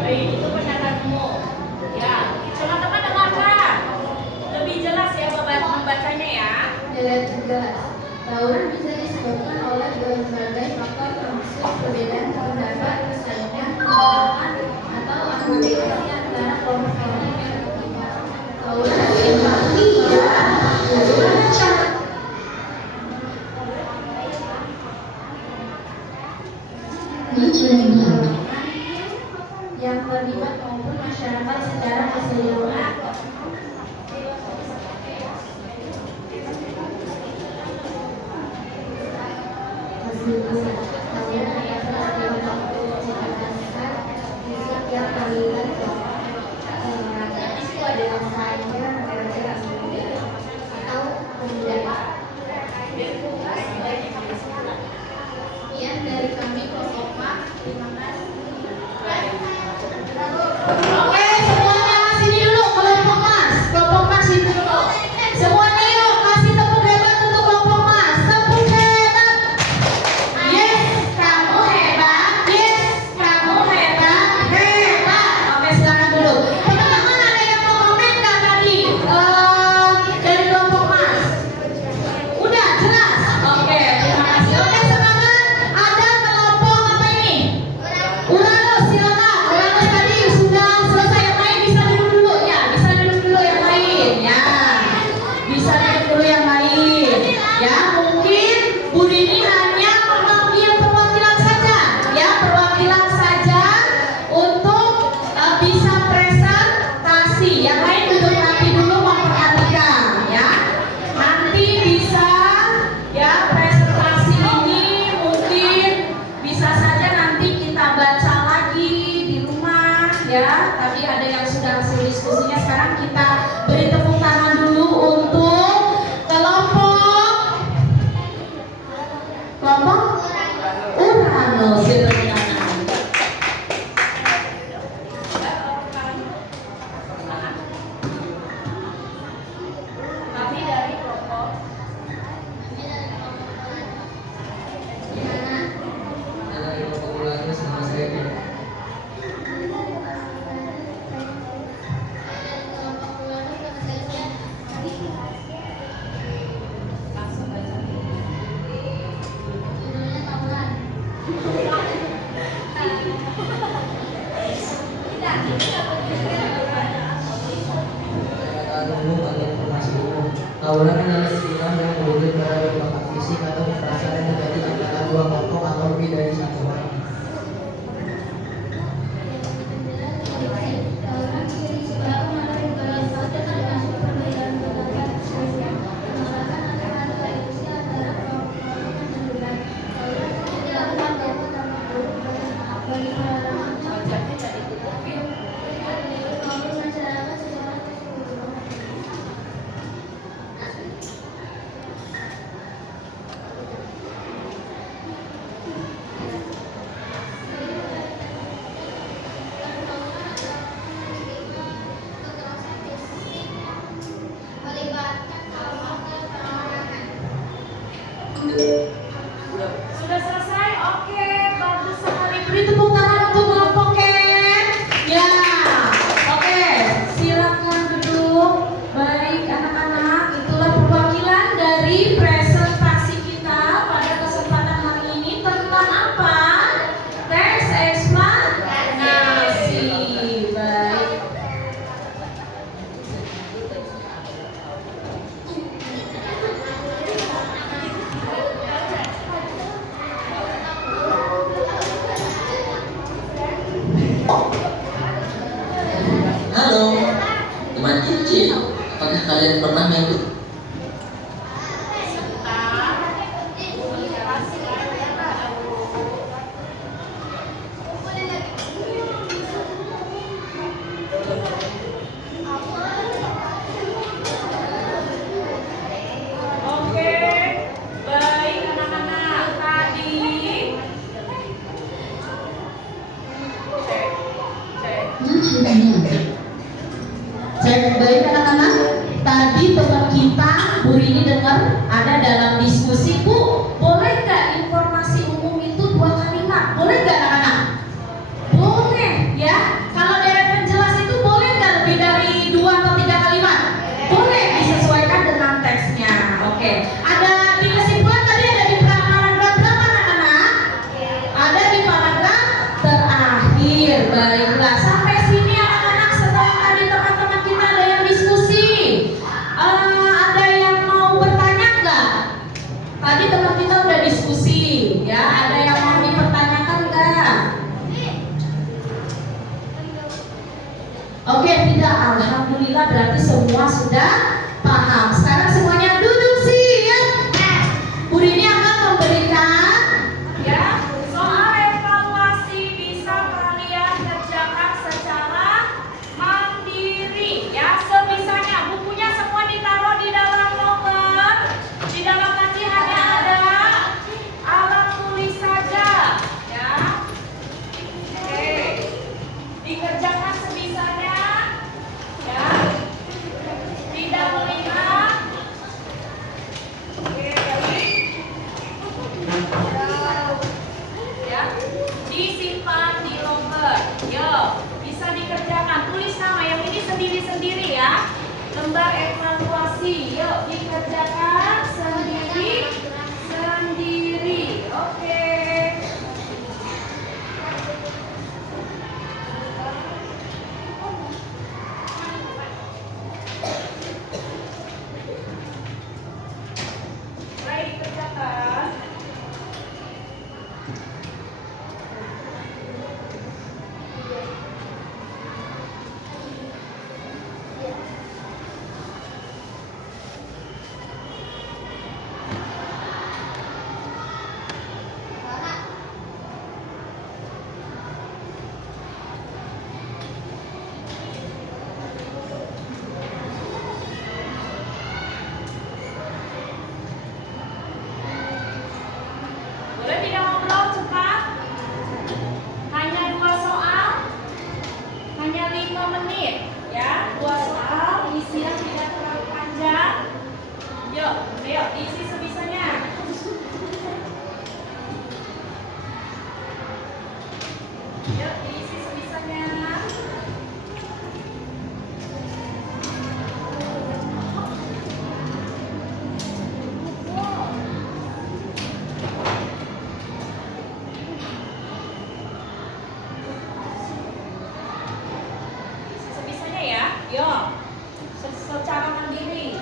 Baik, itu pernyataanmu. Ya, teman-teman dengarkan. Lebih jelas ya membacanya ya. Nilai tegas. Tawuran bisa disebabkan oleh berbagai faktor termasuk perbedaan pendapat, persaingan, penolakan, atau argumentasi antara kelompok-kelompok yang terlibat. Tawuran yang terlibat maupun masyarakat secara keseluruhan. Dari kami kelompok Mars, terima kasih. Oke, semuanya sini dulu kelompok Mars. Kelompok Mars itu dulu. Semuanya yuk kasih tepuk hebat untuk kelompok Mars. Tepuk hebat. Yes, kamu hebat. Yes, kamu hebat. Hebat. Pergaulan adalah istilah yang merujuk pada bakat fisik atau perasaan yang terjadi antara dua kelompok atau lebih dari satu orang. Sudah selesai? Oke, bagus sekali. Beri tepuk tangan untuk kelompok Ken. Ya, oke. Silakan duduk. Baik anak-anak, itulah perwakilan dari presentasi kita pada kesempatan hari ini tentang apa? Teks eksplanasi. Baik. Halo, teman kecil. Apakah kalian pernah mengikuti Oke, baik anak-anak. Tadi Cek baik anak-anak. Tadi teman kita Bu Rini dengar ada dalam diskusi, Bu, boleh nggak informasi umum itu 2 kalimat? Boleh nggak anak-anak? Boleh ya. Kalau dari penjelas itu boleh nggak lebih dari 2 atau 3 kalimat? Boleh, disesuaikan dengan teksnya. Oke. Ada di kesimpulan tadi ada di paragraf berapa anak-anak? Ada di paragraf terakhir. Baiklah, sampai sini anak-anak setelah tadi teman-teman kita ada yang diskusi. Ada yang mau bertanya nggak? Tadi teman kita udah diskusi, ya. Ada yang mau dipertanyakan nggak? Oke, tidak. Alhamdulillah berarti semua sudah paham. Sekarang semuanya duduk siap. Bu Rini akan memberikan ya, soal evaluasi bisa kalian kerjakan secara mandiri ya, sebisanya. Bukunya semua ditaruh di dalam loker. Di dalam nanti hanya ada alat tulis saja ya. Oke, dikerjakan sebisanya ya. Tidak melihat. Oke, ya, disimpan di loker. Yo, bisa dikerjakan. Tulis nama yang ini sendiri-sendiri ya. Lembar evaluasi. Yuk, dikerjakan sendiri-sendiri. Oke. Mulai dikerjakan. Boleh tidak ngobrol cepat? Hanya 2 soal, hanya 5 menit ya. 2 soal, isinya tidak terlalu panjang. Yuk, ayo diisi sebisanya. Yuk, diisi sebisanya. Sebisanya ya, yuk, secara mandiri.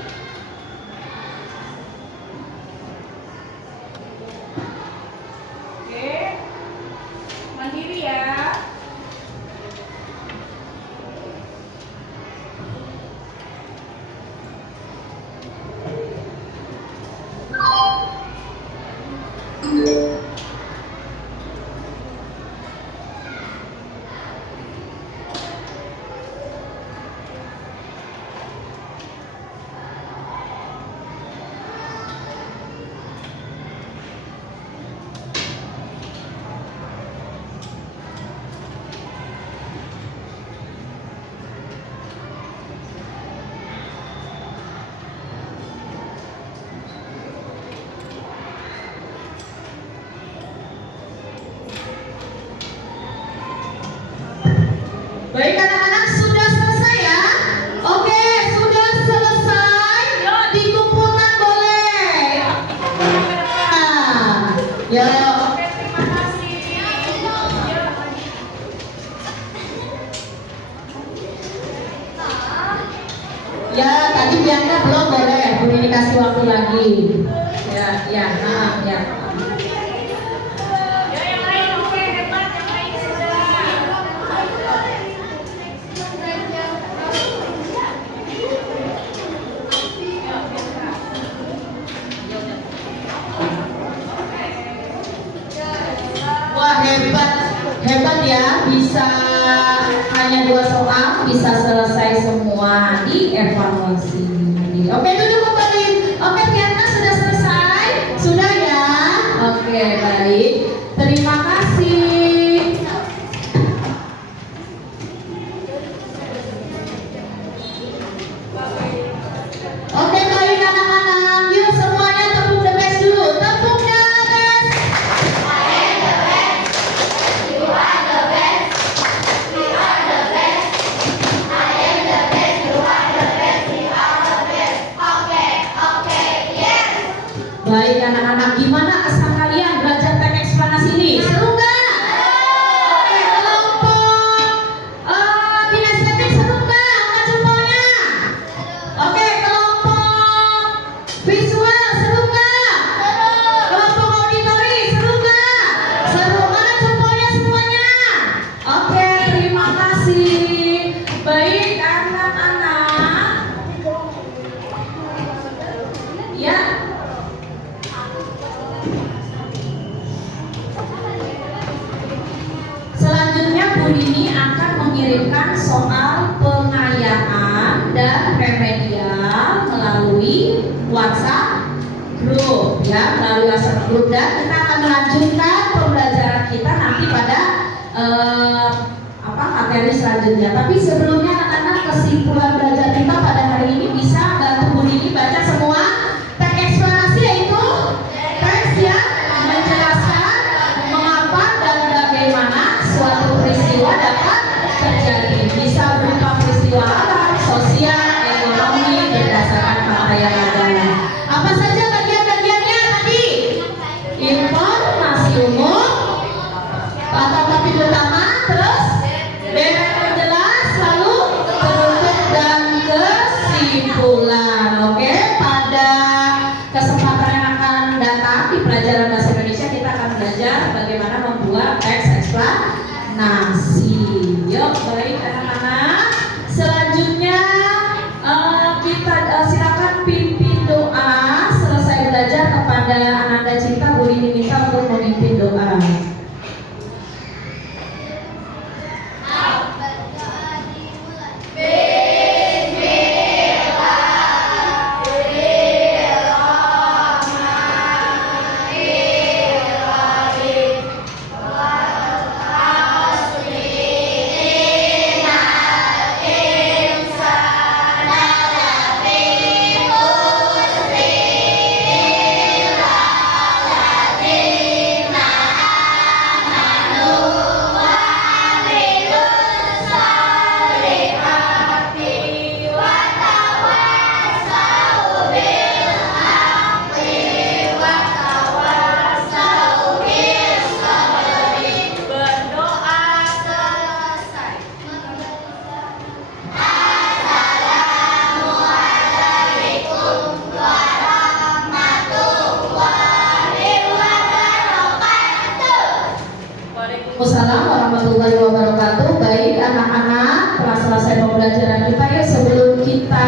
Baik anak-anak, sudah selesai ya? Oke, sudah selesai. Yuk dikumpulkan boleh. Nah, yuk. Oke, terima kasih. Ya, tadi Bianca belum boleh. Boleh dikasih waktu lagi. Ya. Ya, yang lain oke, hebat, yang lain sudah. Wah, hebat ya, bisa hanya 2 soal bisa selesai semua di evaluasi. Oke, duduk kembali. Oke, Bianca sudah selesai? Sudah ya? Oke, baik. Terima kasih. Oke, baik anak-anak. Yuk semuanya tepuk the best dulu. Tepuk the best. Baik anak-anak, gimana kesan kalian belajar teks eksplanasi ini? Seru nggak? Oke, kelompok kinestetik seru nggak? Angkat jempolnya. Oke, kelompok visual seru nggak? Kelompok auditori seru nggak? Seru. Mana jempolnya semuanya? Oke, terima kasih. Baik anak-anak. Ya. Selanjutnya Bu Dini akan mengirimkan soal pengayaan dan remedial melalui WhatsApp group ya, melalui WhatsApp group, dan kita akan melanjutkan pembelajaran kita nanti pada materi selanjutnya. Tapi sebelumnya anak-anak, kesimpulan belajar kita pada hari ini bisa bantu Bu Dini baca semua teks eksplanasi, yaitu teks yang menjelaskan mengapa dan bagaimana suatu peristiwa dapat terjadi. Bisa berupa peristiwa alam, sosial, ekonomi, berdasarkan fakta yang ada. Apa saja bagian-bagiannya tadi? Informasi umum atau topik utama, terus dengan menjelas, lalu penutup dan kesimpulan. Oke, pada kesempatan yang akan datang di pelajaran bahasa Indonesia kita akan belajar bagaimana membuat teks eksplanasi. Yuk, baik anak-anak. Selanjutnya kita silakan pimpin doa selesai belajar kepada Ananda Cinta. Bu Dini minta untuk memimpin doa. Waalaikumsalam warahmatullahi wabarakatuh. Baik anak-anak, telah selesai pembelajaran kita. Ya, sebelum kita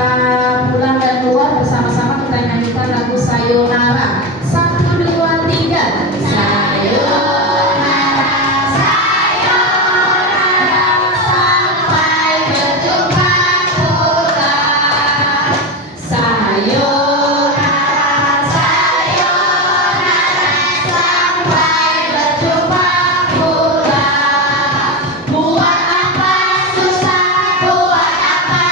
pulang dan keluar bersama-sama kita nyanyikan lagu Sayonara. 1, 2, 3. Sayonara, sayonara, sampai berjumpa pulang. Sayonara, sayonara, sampai berjumpa pulang. Buat apa susah, buat apa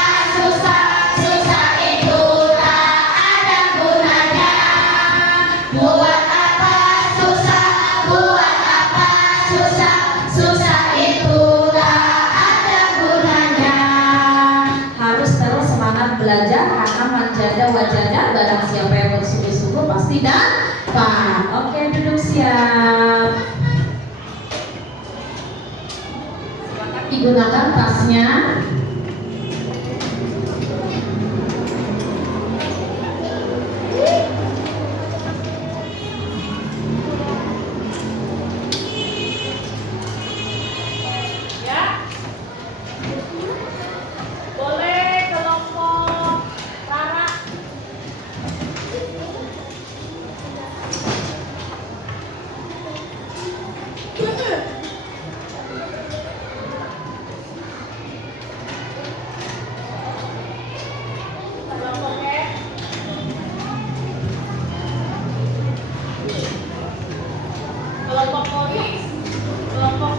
pasti dapat. Oke, duduk siap. Silakan digunakan tasnya. Ya. Boleh kelompok Rara. Kelompok E. Kelompok Moris. Kelompok